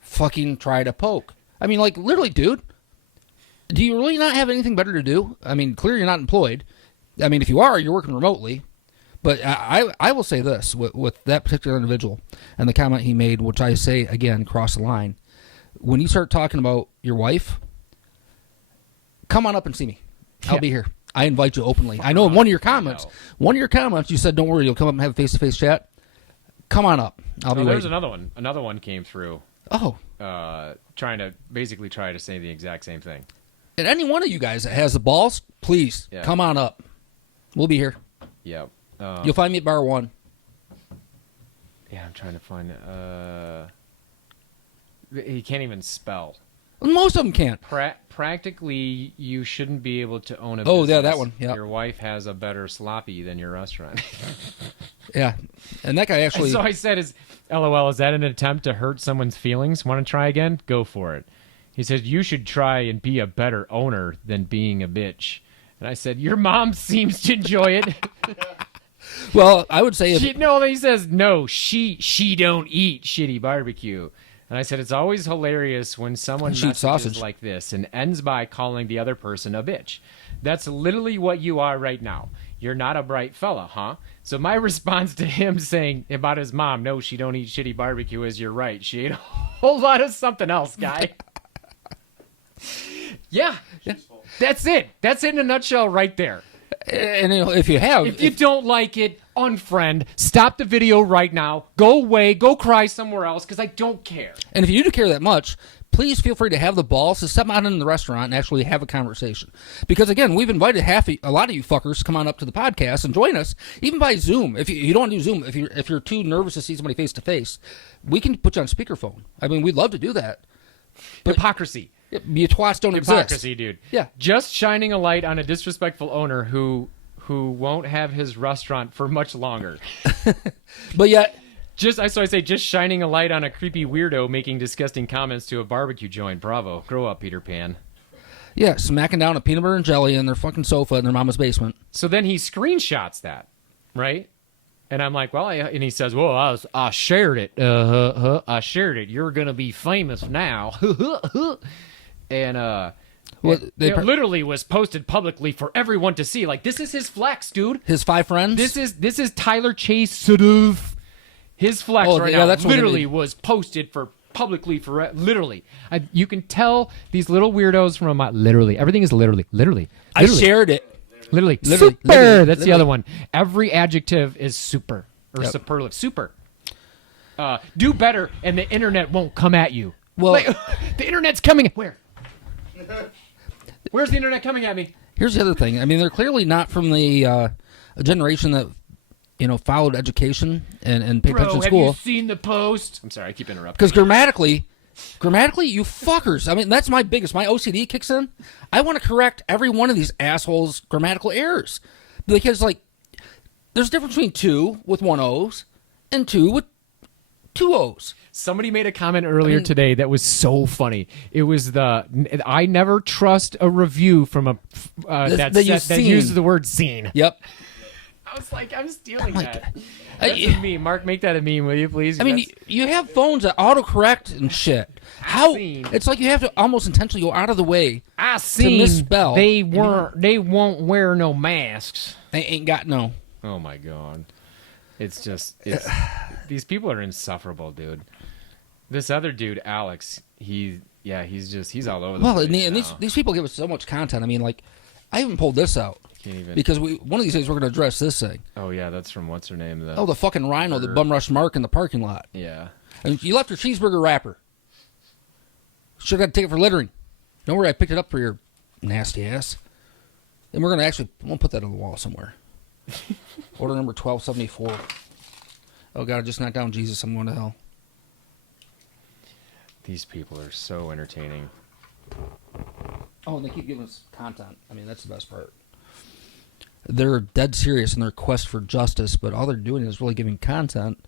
fucking try to poke? I mean, like, literally, dude, do you really not have anything better to do? I mean, clearly you're not employed. I mean, if you are, you're working remotely. But I will say this with that particular individual and the comment he made, which I say, again, cross the line. When you start talking about your wife, come on up and see me. I'll be here. I invite you openly. I know in one of your comments, you said, don't worry, you'll come up and have a face-to-face chat. Come on up. I'll be waiting. There's another one. Another one came through. Oh. Trying to say the exact same thing. And any one of you guys that has the balls, please come on up. We'll be here. Yeah. You'll find me at Bar 1. Yeah, I'm trying to find it. He can't even spell. Most of them can't. Practically, you shouldn't be able to own a business. business. Yeah, that one. Yep. Your wife has a better sloppy than your restaurant. Yeah. And that guy actually... So I said, LOL, is that an attempt to hurt someone's feelings? Want to try again? Go for it. He said, you should try and be a better owner than being a bitch. And I said, your mom seems to enjoy it. Well, I would say... he says, no, she don't eat shitty barbecue. And I said, it's always hilarious when someone messages like this and ends by calling the other person a bitch. That's literally what you are right now. You're not a bright fella, huh? So my response to him saying about his mom, no, she don't eat shitty barbecue, is you're right. She ate a whole lot of something else, guy. Yeah. That's it. That's it in a nutshell right there. And if you don't like it, unfriend, stop the video right now, go away, go cry somewhere else, because I don't care. And if you do care that much, please feel free to have the balls to step out in the restaurant and actually have a conversation. Because again, we've invited a lot of you fuckers to come on up to the podcast and join us, even by Zoom. If you don't want to do Zoom, if you're too nervous to see somebody face to face, we can put you on speakerphone. I mean, we'd love to do that. Hypocrisy. You twats don't Hypocrisy, exist. dude. Yeah. Just shining a light on a disrespectful owner who won't have his restaurant for much longer. But yet, Just shining a light on a creepy weirdo making disgusting comments to a barbecue joint. Bravo. Grow up, Peter Pan. yeah, smacking down a peanut butter and jelly in their fucking sofa in their mama's basement. So then he screenshots that, right? And I'm like, well, and he says, well, I shared it. I shared it. You're going to be famous now. And it literally was posted publicly for everyone to see. Like, this is his flex, dude. His 5 friends? This is Tyler Chase Sudov. His flex now that's literally was posted for publicly for literally. You can tell these little weirdos from literally. Everything is literally. I shared it. Literally. Literally. Super. Literally. That's the other one. Every adjective is super or superlative. Super. Do better, and the internet won't come at you. Well, Like, the internet's coming. Where? Where's the internet coming at me? here's the other thing. I mean, they're clearly not from the a generation that followed education and paid attention to school. Have you seen the post? I'm sorry, I keep interrupting. Because grammatically, you fuckers. I mean, that's my OCD kicks in. I want to correct every one of these assholes' grammatical errors. Because, like, there's a difference between 2 with 1 O's and 2 with 2 O's. Somebody made a comment earlier today that was so funny. It was I never trust a review from a that uses the word "seen." Yep. I was like, I'm stealing that. That's a meme. Mark, make that a meme, will you, please? I mean, you have phones that autocorrect and shit. How? Seen. It's like you have to almost intentionally go out of the way I seen to misspell. They won't wear no masks. They ain't got no. Oh my god. It's these people are insufferable, dude. This other dude, Alex, he's all over the place. And these people give us so much content. I mean, like, I haven't pulled this out. Can't even. Because one of these days we're going to address this thing. Oh yeah, that's from what's her name? The fucking rhino that bum rushed Mark in the parking lot. Yeah. And you left your cheeseburger wrapper. Should have got a ticket for littering. Don't worry, I picked it up for your nasty ass. And we'll put that on the wall somewhere. Order number 1274. Oh god, I just knocked down Jesus. I'm going to hell. These people are so entertaining. Oh, and they keep giving us content. I mean, that's the best part. They're dead serious in their quest for justice, but all they're doing is really giving content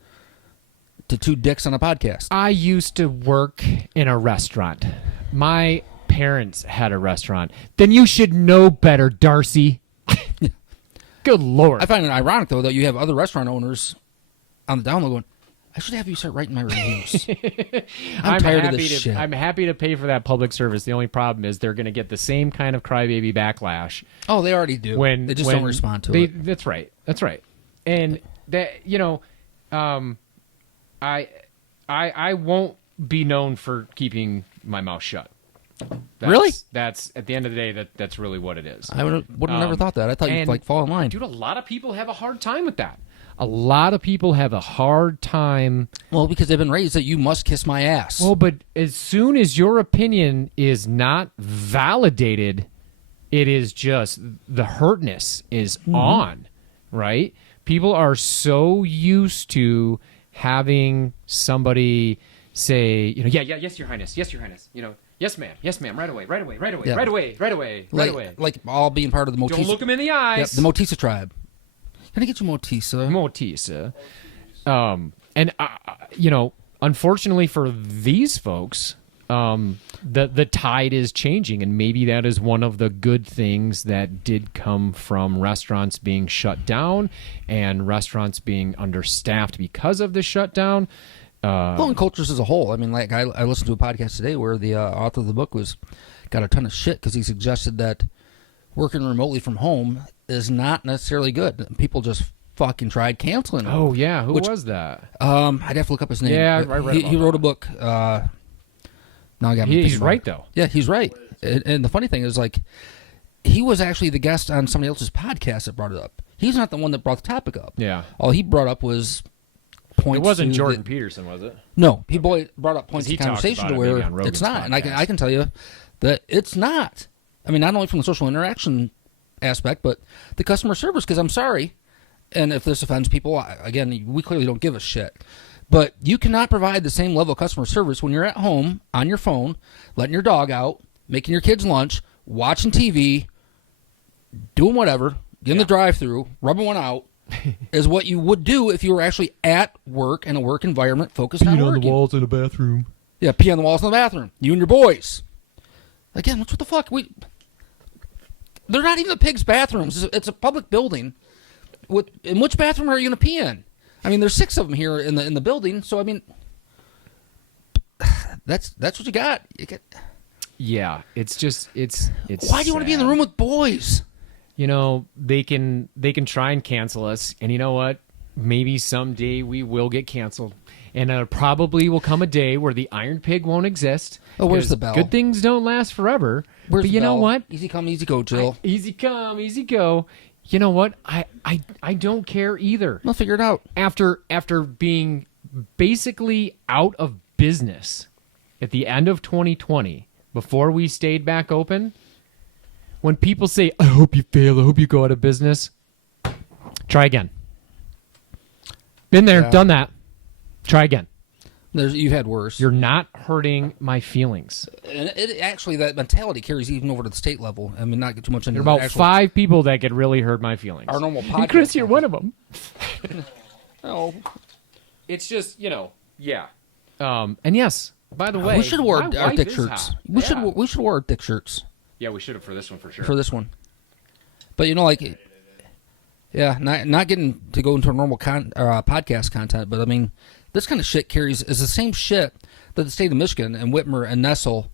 to 2 dicks on a podcast. I used to work in a restaurant. My parents had a restaurant. Then you should know better, Darcy. Good Lord. I find it ironic, though, that you have other restaurant owners on the download going, I should have you start writing my reviews. I'm tired of this shit. I'm happy to pay for that public service. The only problem is they're going to get the same kind of crybaby backlash. Oh, they already do. They just don't respond to it. That's right. That's right. And that I won't be known for keeping my mouth shut. Really? That's at the end of the day. That's really what it is. I would have never thought that. I thought you'd fall in line. Dude, a lot of people have a hard time with that. A lot of people have a hard time. Well, because they've been raised that you must kiss my ass. Well, but as soon as your opinion is not validated, it is just the hurtness is on, right? People are so used to having somebody say, yes, Your Highness, yes, Your Highness, yes, ma'am, right away, like all being part of the Motisa. Don't look them in the eyes. Yep, the Motisa tribe. Can I get you Motisa? And unfortunately for these folks, the tide is changing, and maybe that is one of the good things that did come from restaurants being shut down and restaurants being understaffed because of the shutdown. Well, in cultures as a whole. I mean, like I listened to a podcast today where the author of the book got a ton of shit because he suggested that working remotely from home is not necessarily good. People just fucking tried canceling it. Oh yeah, who was that? I'd have to look up his name. Yeah, he wrote a book. Now I got. He's right though. Yeah, he's right. And the funny thing is, like, he was actually the guest on somebody else's podcast that brought it up. He's not the one that brought the topic up. Yeah. All he brought up was points. It wasn't Jordan Peterson, was it? No, he brought up points of conversation to where it's not, podcast. and I can tell you that it's not. I mean, not only from the social interaction aspect, but the customer service. Because I'm sorry, and if this offends people, again, we clearly don't give a shit. But you cannot provide the same level of customer service when you're at home on your phone, letting your dog out, making your kids lunch, watching TV, doing whatever, getting the drive-through, rubbing one out, is what you would do if you were actually at work in a work environment focused on working. on the walls in the bathroom. Yeah, pee on the walls in the bathroom. You and your boys. Again, what the fuck? They're not even the pigs' bathrooms. It's a public building. In which bathroom are you going to pee in? I mean, there's 6 of them here in the building. So I mean, that's what you got. Yeah, it's just it's. Why do you want to be in the room with boys? You know, they can try and cancel us, and you know what? Maybe someday we will get canceled, and there probably will come a day where the Iron Pig won't exist. Oh, where's 'cause the bell? Good things don't last forever. But you know what? Easy come, easy go, Jill. Easy come, easy go. You know what? I don't care either. We'll figure it out. After being basically out of business at the end of 2020, before we stayed back open, when people say, "I hope you fail, I hope you go out of business," try again. Been there, done that. Try again. You've had worse. You're not hurting my feelings. And actually, that mentality carries even over to the state level. I mean, not get too much into There are about 5 people that could really hurt my feelings. our normal podcast. And Chris, you're one of them. Oh, It's just, yeah. And yes, by the way, we should have wore my our wife dick is shirts. hot. We Yeah. should wear our dick shirts Yeah, we should have for this one for sure. for this one. But yeah, not getting to go into a normal podcast content. But I mean, this kind of shit is the same shit that the state of Michigan and Whitmer and Nestle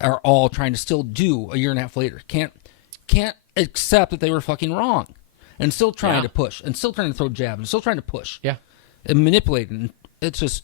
are all trying to still do a year and a half later. Can't accept that they were fucking wrong, and still trying to push, and still trying to throw jabs, and still trying to push, and manipulate. And it's just,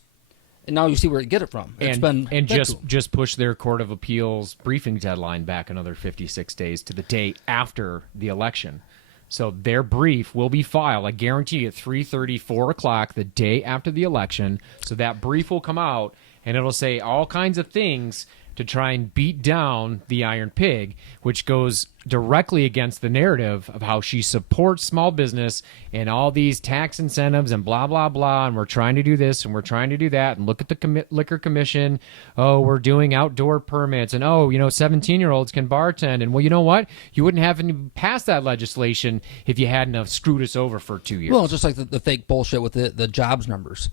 and now you see where they get it from. It's been just push their Court of Appeals briefing deadline back another 56 days to the day after the election. So their brief will be filed, I guarantee you, at 3:30, 4 o'clock the day after the election. So that brief will come out, and it'll say all kinds of things to try and beat down the Iron Pig, which goes directly against the narrative of how she supports small business and all these tax incentives and blah, blah, blah, and we're trying to do this and we're trying to do that, and look at the Liquor Commission. Oh, we're doing outdoor permits, and 17-year-olds can bartend, and well, you know what? You wouldn't have any passed that legislation if you hadn't have screwed us over for 2 years. Well, just like the fake bullshit with the jobs numbers.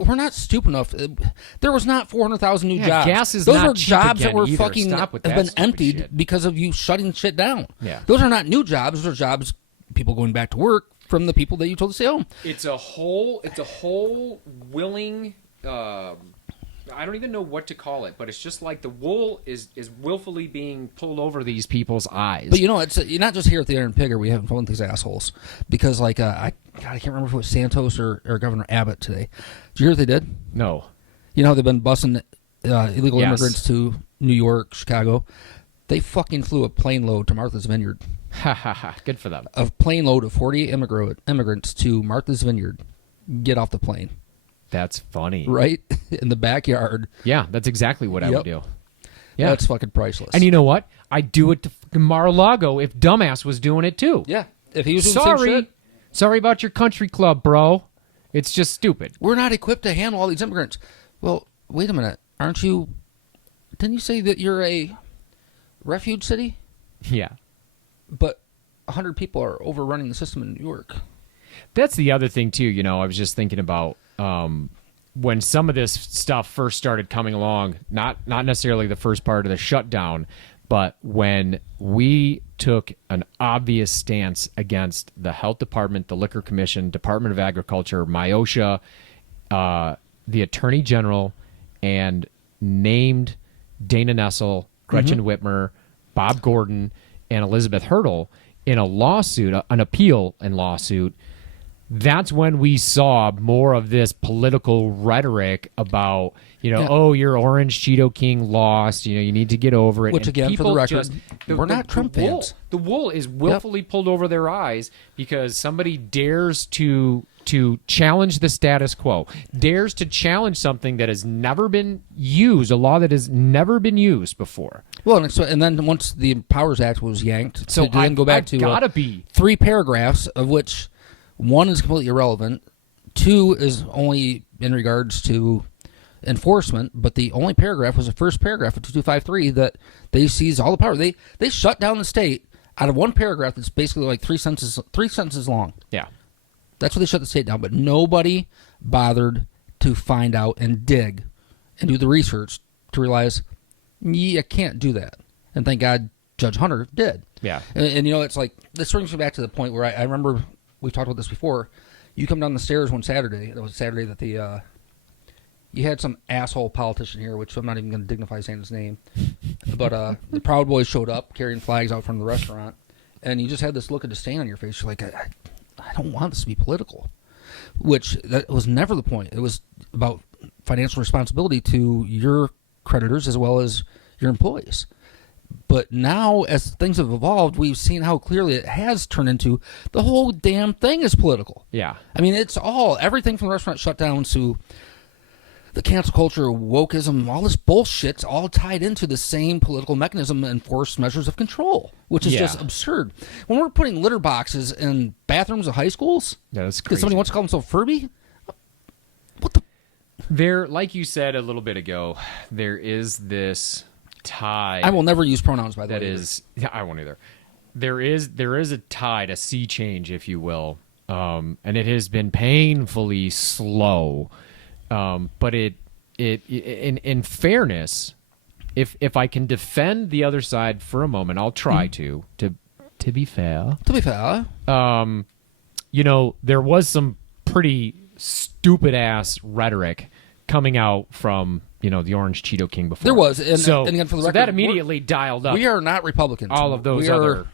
We're not stupid enough. There was not 400,000 new jobs. Gas is Those not were cheap jobs again that were either. fucking Stop with have that been stupid emptied shit. because of you shutting shit down. Yeah. Those are not new jobs. Those are jobs, people going back to work from the people that you told to stay home. It's a whole willing. I don't even know what to call it, but it's just like the wool is willfully being pulled over these people's eyes. But it's you're not just here at the Iron Pig are we having fun with these assholes because I can't remember if it was Santos or Governor Abbott today. Did you hear what they did? No. You know how they've been busing illegal Yes. immigrants to New York, Chicago. They fucking flew a plane load to Martha's Vineyard. Ha ha ha. Good for them. A plane load of 40 immigrants to Martha's Vineyard. Get off the plane. That's funny. Right? In the backyard. Yeah, that's exactly what I would do. Yeah. That's fucking priceless. And you know what? I'd do it to fucking Mar-a-Lago if Dumbass was doing it too. Yeah. If he was doing the same shit. Sorry about your country club, bro. It's just stupid. We're not equipped to handle all these immigrants. Well, wait a minute. Aren't you... Didn't you say that you're a refuge city? Yeah. But 100 people are overrunning the system in New York. That's the other thing, too. I was just thinking about when some of this stuff first started coming along, not necessarily the first part of the shutdown, but when we took an obvious stance against the Health Department, the Liquor Commission, Department of Agriculture, MIOSHA, the Attorney General, and named Dana Nessel, Gretchen Whitmer, Bob Gordon, and Elizabeth Hurdle in a lawsuit, an appeal and lawsuit. That's when we saw more of this political rhetoric about, oh, your Orange Cheeto King lost. You need to get over it. Which, and again, for the record, just, we're not Trump fans. The wool is willfully pulled over their eyes because somebody dares to challenge the status quo, dares to challenge something that has never been used, a law that has never been used before. Well, and then once the Powers Act was yanked, So to then go back to gotta be 3 paragraphs, of which 1 is completely irrelevant, 2 is only in regards to enforcement, but the only paragraph was the first paragraph of 2253 that they seized all the power. They shut down the state out of one paragraph that's basically like three sentences long. Yeah. That's what they shut the state down, but nobody bothered to find out and dig and do the research to realize you can't do that. And thank God Judge Hunter did. Yeah. And you know, it's like, this brings me back to the point where I remember we've talked about this before. You come down the stairs one Saturday. It was Saturday that you had some asshole politician here, which I'm not even going to dignify saying his name. But the Proud Boys showed up carrying flags out from the restaurant. And you just had this look of disdain on your face. You're like, I don't want this to be political. Which, that was never the point. It was about financial responsibility to your creditors as well as your employees. But now, as things have evolved, we've seen how clearly it has turned into the whole damn thing is political. Yeah. I mean, it's everything from the restaurant shutdowns to the cancel culture, wokeism, all this bullshit's all tied into the same political mechanism and forced measures of control, which is just absurd. When we're putting litter boxes in bathrooms of high schools, that's crazy. because somebody wants to call himself Furby, what the? There, like you said a little bit ago, there is this tide. I will never use pronouns, by the way. That is, yeah, I won't either. There is a tide, a sea change, if you will, and it has been painfully slow. But in fairness, if I can defend the other side for a moment, I'll try to be fair. To be fair, you know, there was some pretty stupid ass rhetoric coming out from, you know, the Orange Cheeto King before. there was, and So again, for the record, that immediately dialed up we are not Republicans. all of those We are-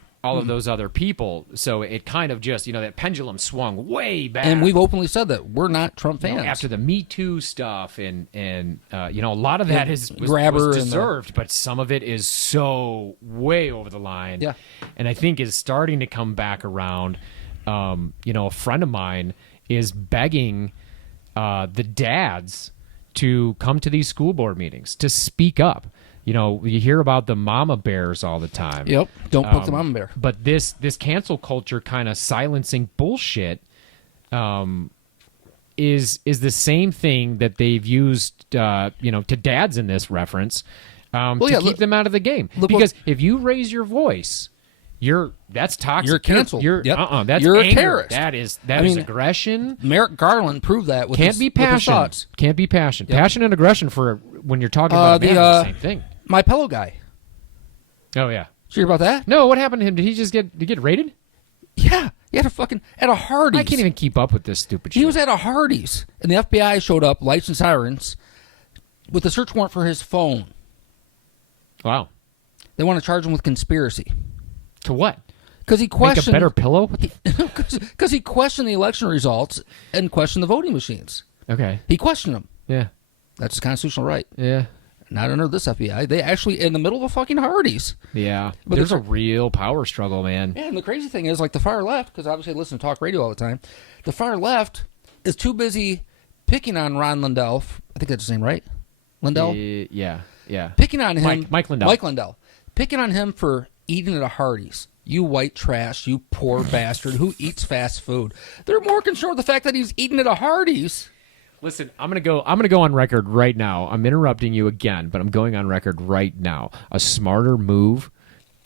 those other people. So it kind of just, you know, that pendulum swung way back. and we've openly said that we're not Trump You fans. know, after the Me Too stuff, and you know, a lot of that was Grabber and deserved, but some of it is so way over the line. Yeah. And I think is starting to come back around. You know, a friend of mine is begging the dads to come to these school board meetings to speak up. You know, you hear about the mama bears all the time. Yep, don't poke the mama bear. But this cancel culture kind of silencing bullshit is the same thing that they've used, you know, to dads in this reference to keep them out of the game. Because if you raise your voice, that's toxic. You're canceled. That's You're anger. a terrorist. That is aggression. Merrick Garland proved that with Can't be with his passion. thoughts. Can't be passion. Yep. Passion and aggression for when you're talking about a man are the same thing. My Pillow guy. Oh yeah. Did you hear about that? No, what happened to him? Did he just get raided? Yeah, he had at a Hardee's. I can't even keep up with this stupid shit. He was at a Hardee's, and the FBI showed up, lights and sirens, with a search warrant for his phone. Wow. They want to charge him with conspiracy To what? because he questioned Make a better pillow? What the because he questioned the election results and questioned the voting machines. Okay. He questioned them. Yeah. That's his constitutional right. Yeah. Not under this FBI. They actually in the middle of a fucking Hardee's. Yeah. But There's a real power struggle, man. Yeah, and the crazy thing is, like the far left, because obviously I listen to talk radio all the time, the far left is too busy picking on Ron Lindell. I think that's his name, right? Lindell? Yeah. Yeah. Picking on him. Mike Lindell. Mike Lindell. Picking on him for eating at a Hardee's. You white trash, you poor bastard who eats fast food. They're more concerned with the fact that he's eating at a Hardee's. Listen, I'm gonna go on record right now. I'm interrupting you again, but I'm going on record right now. A smarter move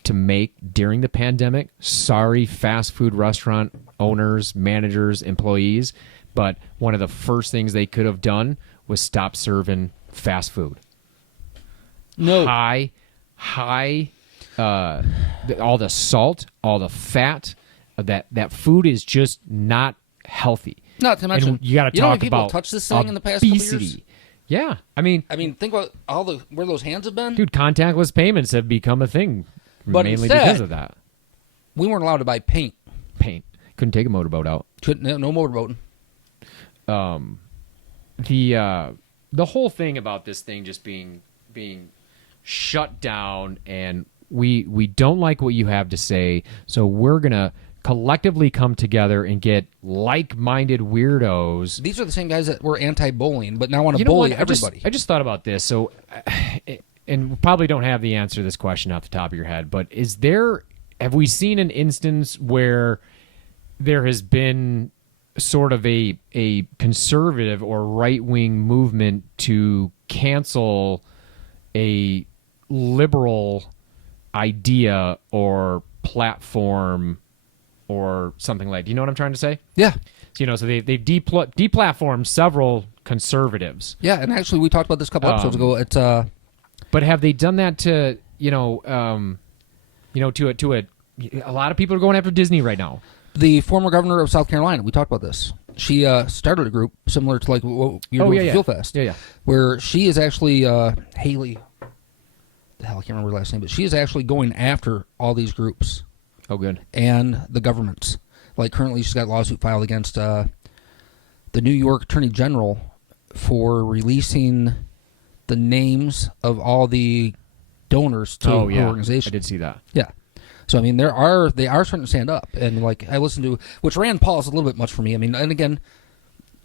to make during the pandemic. Sorry, fast food restaurant owners, managers, employees, but one of the first things they could have done was stop serving fast food. No. High, all the salt, all the fat. That food is just not healthy. Not to mention, And you got to know how talk many people about touched this thing in the past couple obesity. years? Yeah, I mean, think about where those hands have been. dude, contactless payments have become a thing, But mainly instead- because of that. We weren't allowed to buy paint. Paint couldn't take a motorboat out. No motorboating. The whole thing about this thing just being shut down, and we don't like what you have to say, so we're gonna collectively come together and get like-minded weirdos. These are the same guys that were anti-bullying, but now want to You know bully what? everybody. I just thought about this. So, and we probably don't have the answer to this question off the top of your head, but have we seen an instance where there has been sort of a conservative or right wing movement to cancel a liberal idea or platform or something like. Do you know what I'm trying to say? Yeah. So, so they've deplatformed several conservatives. Yeah, and actually we talked about this a couple episodes ago. It's But have they done that to to a lot of people are going after Disney right now. the former governor of South Carolina. We talked about this. She started a group similar to like what you're doing for Fuel Fest. Yeah. Where she is actually Haley. The hell, I can't remember her last name, but she is actually going after all these groups. Oh, good. And the governments. Like currently, she's got a lawsuit filed against the New York Attorney General for releasing the names of all the donors to her organization. I did see that. Yeah. So I mean, they are starting to stand up, and like I listened to, which Rand Paul is a little bit much for me. I mean, and again,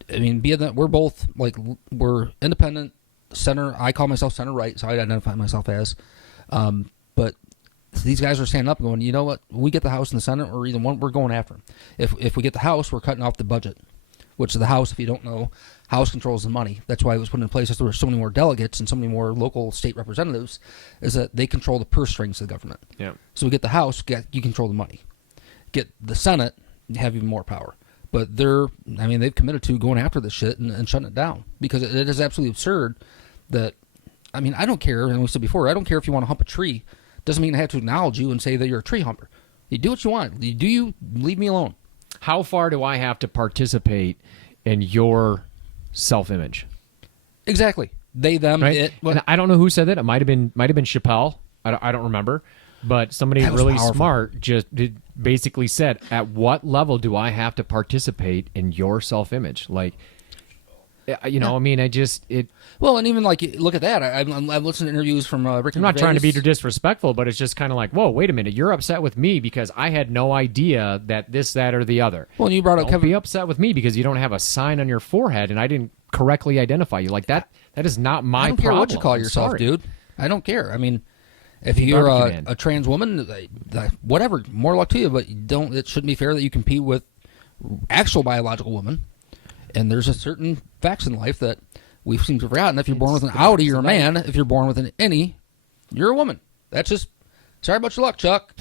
being that we're both like we're independent center. I call myself center right, so I identify myself as. But these guys are standing up and going, you know what? We get the House and the Senate, or either one, we're going after them. If we get the House, we're cutting off the budget, which the House, if you don't know, House controls the money. That's why it was put in place. That there were so many more delegates and so many more local state representatives, is that they control the purse strings of the government. Yeah. So we get the House, you control the money. Get the Senate, you have even more power. But they've committed to going after this shit and shutting it down, because it is absolutely absurd that, I mean, I don't care, and we said before, I don't care if you want to hump a tree. Doesn't mean I have to acknowledge you and say that you're a tree humper. You do what you want. You leave me alone. How far do I have to participate in your self-image? Exactly. They, them, right? it. And I don't know who said that. It might have been Chappelle. I don't remember. But somebody really powerful. smart just basically said, at what level do I have to participate in your self-image? Like, I mean, Well, and even like, look at that. I've listened to interviews from Rick. I'm not trying to be disrespectful, but it's just kind of like, whoa, wait a minute. You're upset with me because I had no idea that this, that, or the other. Well, and you brought up Don't be upset with me because you don't have a sign on your forehead and I didn't correctly identify you. Like that is not my problem. I don't care what you call I'm yourself, sorry. dude. I don't care. I mean, if you're a trans woman, whatever, more luck to you. But it shouldn't be fair that you compete with actual biological women. And there's a certain facts in life that we seem to have forgotten. If you're born with an Audi, you're a man. If you're born with an innie, you're a woman. That's just, sorry about your luck, Chuck.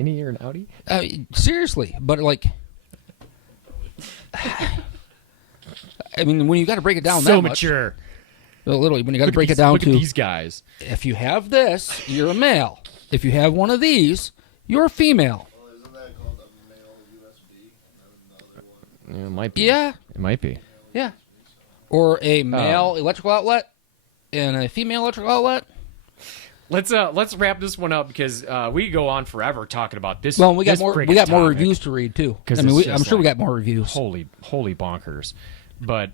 Innie or an Audi? Seriously. But like, I mean, when you got to break it down so that mature. Well, literally, when you got to break it down look to at these guys. If you have this, you're a male. If you have one of these, you're a female. Well, isn't that called a male USB? And then the other one? Yeah, it might be. Yeah. It might be. Yeah. Or a male electrical outlet and a female electrical outlet. Let's wrap this one up because we could go on forever talking about this. Well, we got more topic. reviews to read too. I mean, I'm sure we got more reviews. Holy bonkers. But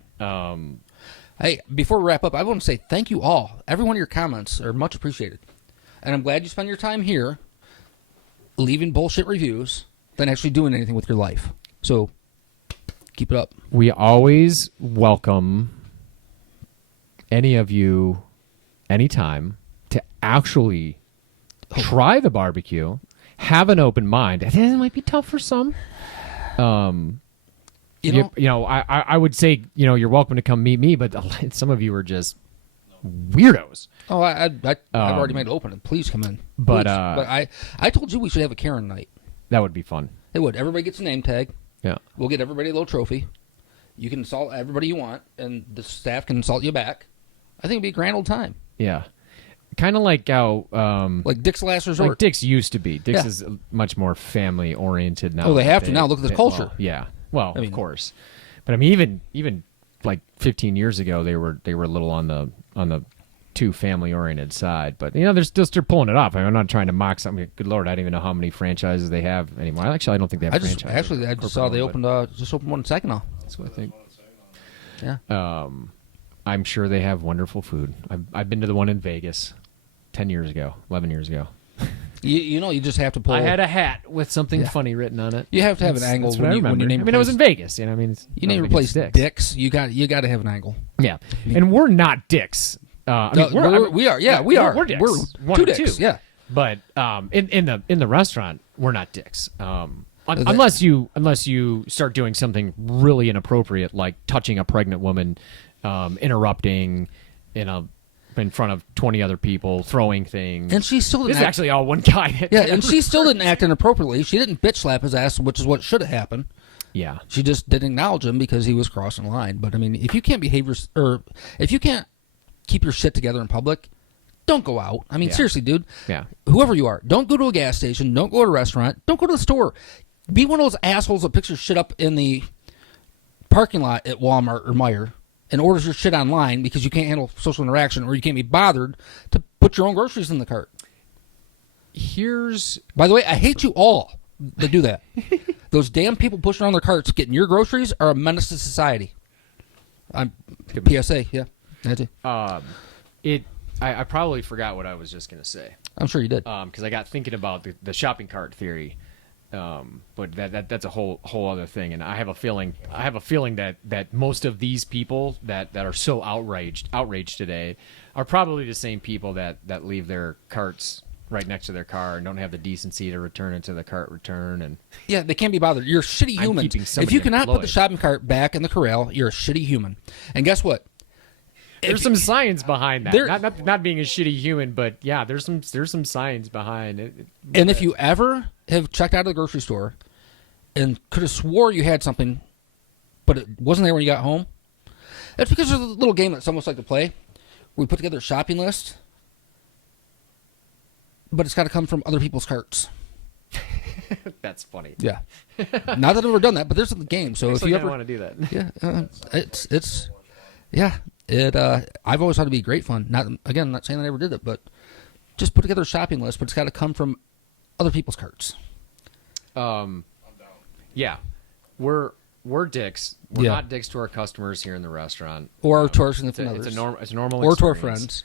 hey, before we wrap up, I want to say thank you all. Every one of your comments are much appreciated. And I'm glad you spend your time here leaving bullshit reviews than actually doing anything with your life. So keep it up. we always welcome any of you anytime to actually try the barbecue, have an open mind. I think it might be tough for some. I would say, you're welcome to come meet me, but some of you are just weirdos. Oh, I've already made it open. Please come in. But I told you we should have a Karen night. That would be fun. It would. Everybody gets a name tag. Yeah. We'll get everybody a little trophy. You can insult everybody you want, and the staff can insult you back. I think it'd be a grand old time. Yeah. Kind of like how... like Dick's Last Resort. Like Dick's used to be. Dick's is much more family-oriented now. Oh, they have to now. Look at the culture. Well, yeah. Well, of course. But I mean, even like 15 years ago, they were a little on the too family-oriented side. But, they're still pulling it off. I'm not trying to mock something. Good Lord, I don't even know how many franchises they have anymore. Actually, I don't think they have franchises. I just saw they opened one in Saginaw. That's what I think. Yeah. I'm sure they have wonderful food. I've been to the one in Vegas 10 years ago, 11 years ago. You just have to pull. I had a hat with something funny written on it. You have to have an angle when you name. it I was in Vegas. You name a place Dick's. You got to have an angle. Yeah, and we're not dicks. We are. Yeah, we are. We're dicks. We're one two or dicks. two. Yeah. But in the restaurant, we're not dicks. Unless you start doing something really inappropriate, like touching a pregnant woman, interrupting in front of 20 other people, throwing things. And she still didn't This is actually all one guy. Yeah, and she still didn't act inappropriately. She didn't bitch slap his ass, which is what should have happened. Yeah. She just didn't acknowledge him because he was crossing the line. But I mean, if you can't if you can't keep your shit together in public, don't go out. I mean, Yeah. seriously, dude. Yeah. Whoever you are, don't go to a gas station. Don't go to a restaurant. Don't go to the store. Be one of those assholes that picks your shit up in the parking lot at Walmart or Meijer and orders your shit online because you can't handle social interaction or you can't be bothered to put your own groceries in the cart. By the way, I hate you all that do that. Those damn people pushing on their carts getting your groceries are a menace to society. I'm PSA, yeah. I probably forgot what I was just going to say. I'm sure you did. Because I got thinking about the shopping cart theory. But that's a whole other thing, and I have a feeling that most of these people that are so outraged today are probably the same people that leave their carts right next to their car and don't have the decency to return it to the cart return. And yeah, they can't be bothered. You're a shitty human. If you cannot put the shopping cart back in the corral, you're a shitty human. And guess what? There's some science behind that. Not being a shitty human, but yeah, there's some science behind it. And if you ever have checked out of the grocery store and could have swore you had something, but it wasn't there when you got home, that's because there's a little game that some of us like to play. We put together a shopping list, but it's got to come from other people's carts. That's funny. Yeah. Not that I've ever done that, but there's a game. So if you ever want to do that, yeah, it's yeah. I've always thought it'd be great fun. I'm not saying I never did it, but just put together a shopping list, but it's got to come from other people's carts. Yeah, we're dicks. We're not dicks to our customers here in the restaurant, or to our significant others. It's a normal or experience. To our friends.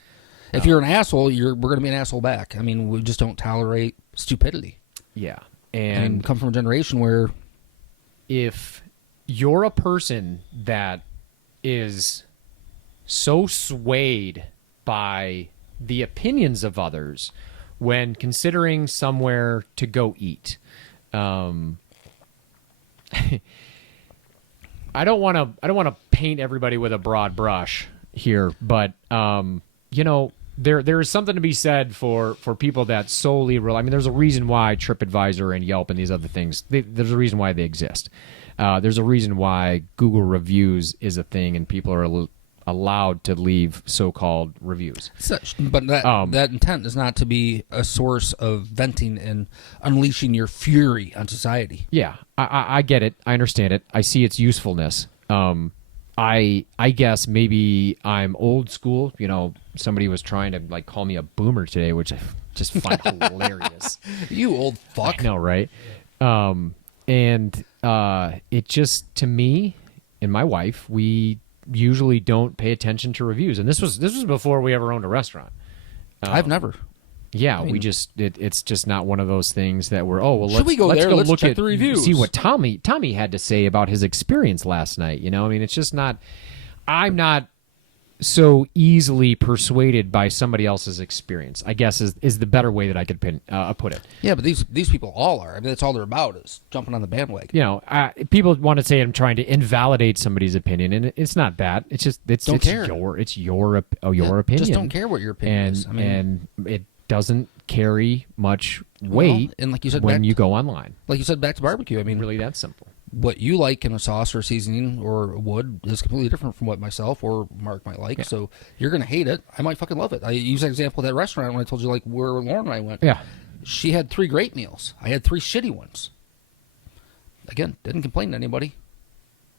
If you're an asshole, we're going to be an asshole back. I mean, we just don't tolerate stupidity. Yeah, and come from a generation where if you're a person that is so swayed by the opinions of others when considering somewhere to go eat, I don't want to paint everybody with a broad brush here, but there is something to be said for people that solely rely. I mean, there's a reason why TripAdvisor and Yelp and these other things, there's a reason why they exist. There's a reason why Google reviews is a thing and people are allowed to leave so-called reviews. But that intent is not to be a source of venting and unleashing your fury on society. Yeah, I get it. I understand it. I see its usefulness. I guess maybe I'm old school. Somebody was trying to call me a boomer today, which I just find hilarious. You old fuck. I know, right? And it just, to me and my wife, we usually don't pay attention to reviews, and this was before we ever owned a restaurant. I've never. Yeah, we just it's just not one of those things that we're let's go look check at the reviews, see what Tommy had to say about his experience last night. I mean, it's just not. I'm not so easily persuaded by somebody else's experience, I guess is the better way that I could put it. Yeah, but these people all are. I mean, that's all they're about is jumping on the bandwagon. People want to say I'm trying to invalidate somebody's opinion, and it's not that. It's just it's your opinion. Just don't care what your opinion is. I mean, and it doesn't carry much weight, and like you said, when you go online. Like you said, back to barbecue. I mean, really that simple. What you like in a sauce or seasoning or wood is completely different from what myself or Mark might like. Yeah. So you're going to hate it. I might fucking love it. I use that example of that restaurant when I told you where Lauren and I went. Yeah. She had 3 great meals. I had 3 shitty ones. Again, didn't complain to anybody.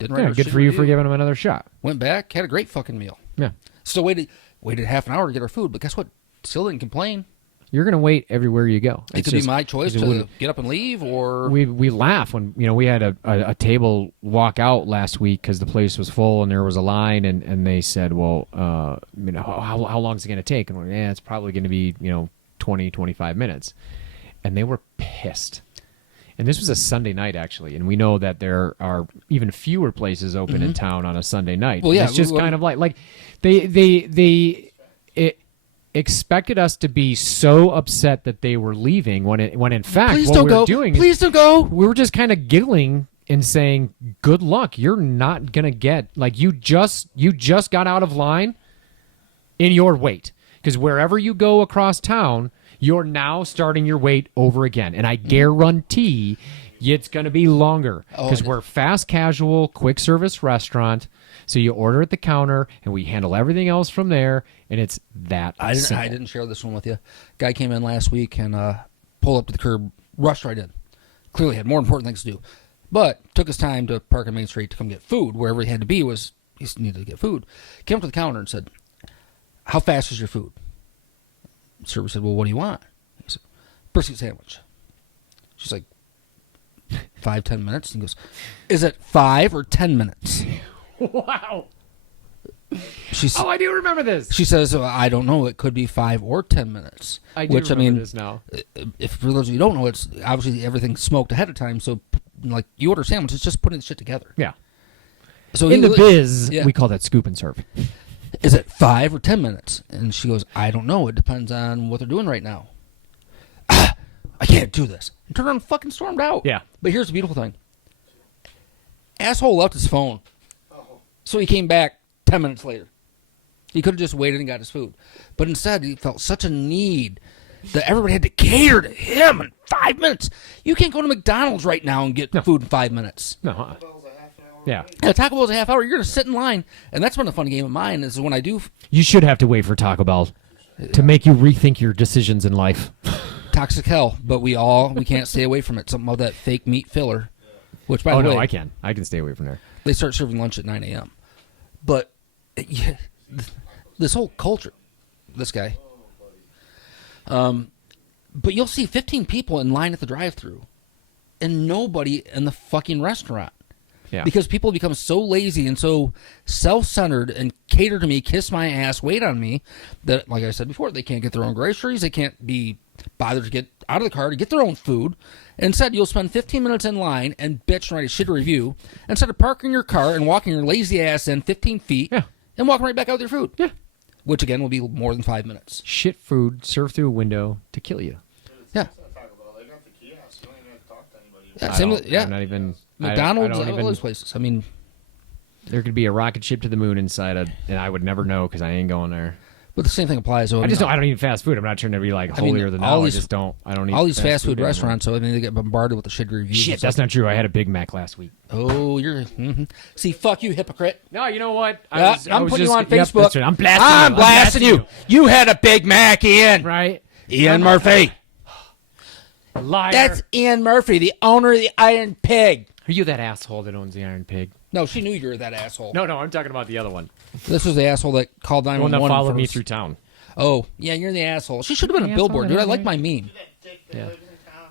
Didn't write good for you for giving them another shot. Went back, had a great fucking meal. Yeah. Still waited half an hour to get our food, but guess what? Still didn't complain. You're going to wait everywhere you go. It could be my choice to get up and leave, or we laugh when we had a table walk out last week because the place was full and there was a line, and they said, well, how long is it going to take? And we're like, it's probably going to be 20, 25 minutes, and they were pissed. And this was a Sunday night, actually, and we know that there are even fewer places open in town on a Sunday night. Well, yeah, it's just kind of like expected us to be so upset that they were leaving when in fact Please what don't we were go. doing Please don't go. we were just kind of giggling and saying, good luck, you're not gonna get, like, you just got out of line in your wait, because wherever you go across town, you're now starting your wait over again, and I guarantee it's gonna be longer, because we're fast casual quick service restaurant. So you order at the counter, and we handle everything else from there, and it's that simple. I didn't share this one with you. Guy came in last week and pulled up to the curb, rushed right in. Clearly had more important things to do, but took his time to park on Main Street to come get food. Wherever he had to be was he needed to get food. Came up to the counter and said, "How fast is your food?" The server said, "Well, what do you want?" He said, "Brisket sandwich." She's like, 5-10 minutes. And he goes, "Is it 5 or 10 minutes?" Wow. I do remember this. She says, "I don't know. It could be 5 or 10 minutes." I do remember this now. If for those of you who don't know, it's obviously everything's smoked ahead of time. So, like, you order a sandwich, it's just putting the shit together. Yeah. So in the biz, yeah. we call that scoop and serve. Is it 5 or 10 minutes? And she goes, "I don't know. It depends on what they're doing right now." I can't do this. And turned around and fucking stormed out. Yeah. But here's the beautiful thing. Asshole left his phone. So he came back 10 minutes later. He could have just waited and got his food. But instead, he felt such a need that everybody had to cater to him in 5 minutes. You can't go to McDonald's right now and get food in 5 minutes. No. Bell's a half an hour. Yeah. Yeah, Taco Bell's a half hour. You're going to sit in line. And that's been a fun game of mine is when I do You should have to wait for Taco Bell to make you rethink your decisions in life. toxic hell, but we can't stay away from it. Something about that fake meat filler. Which, by Oh, the way, no, I can. I can stay away from there. they start serving lunch at 9 a.m. But yeah, this whole culture, this guy. But you'll see 15 people in line at the drive-thru, and nobody in the fucking restaurant. Yeah. Because people become so lazy and so self-centered and cater to me, kiss my ass, wait on me, that, like I said before, they can't get their own groceries. They can't be bothered to get out of the car to get their own food. Instead, you'll spend 15 minutes in line and bitch and write a shit review instead of parking your car and walking your lazy ass in 15 feet and walking right back out with your food. Yeah. Which, again, will be more than 5 minutes. Shit food served through a window to kill you. Yeah. Taco Bell, they got the kiosk. You don't even have to talk to anybody. Yeah, I same don't- with, yeah. I'm not even... McDonald's, I don't all even, those places. I mean, there could be a rocket ship to the moon inside it, and I would never know because I ain't going there. but the same thing applies. So, I just don't. I don't eat fast food. I'm not trying to be like holier than thou. I just don't. I don't eat all these fast food anymore. restaurants. So I mean, they get bombarded with the shit reviews. Shit, and that's stuff. not true. I had a Big Mac last week. Oh, you're. See, fuck you, hypocrite. No, you know what? I'm putting you on Yep, Facebook. that's right. I'm blasting I'm you. blasting you. You had a Big Mac, Ian. Right? Ian Murphy. Liar. That's Ian Murphy, the owner of the Iron Pig. Are you that asshole that owns the Iron Pig? No, she knew you were that asshole. No, I'm talking about the other one. This was the asshole that called The one 911 that followed me first. through town. Oh, yeah, you're the asshole. She should have been a Asshole billboard, dude. I like anyway. my meme. Yeah.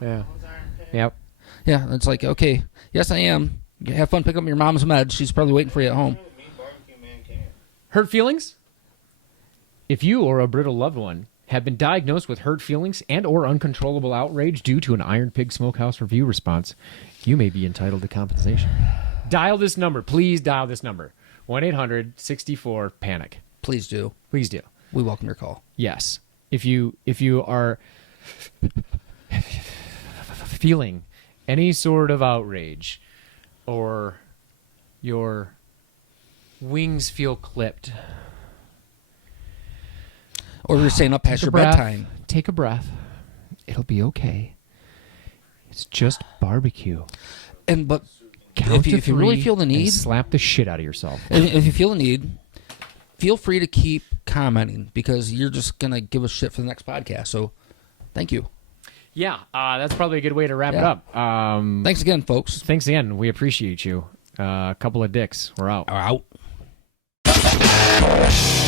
Yeah. Yeah. Yep. Yeah, it's like, okay, yes, I am. Have fun picking up your mom's meds. She's probably waiting for you at home. Me, barbecue man can. Hurt feelings? If you or a brittle loved one have been diagnosed with hurt feelings and or uncontrollable outrage due to an Iron Pig Smokehouse review response, you may be entitled to compensation. Dial this number. Please dial this number. 1-800-64-PANIC. Please do. Please do. We welcome your call. Yes. If you are feeling any sort of outrage or your wings feel clipped, Or you're staying up past take a your breath, bedtime. Take a breath. It'll be okay. It's just barbecue. But Count to if you really three feel the and need, slap the shit out of yourself. if you feel the need, feel free to keep commenting because you're just going to give us shit for the next podcast. So thank you. Yeah, that's probably a good way to wrap it Yeah. up. Thanks again, folks. Thanks again. We appreciate you. A couple of dicks. We're out. Are out.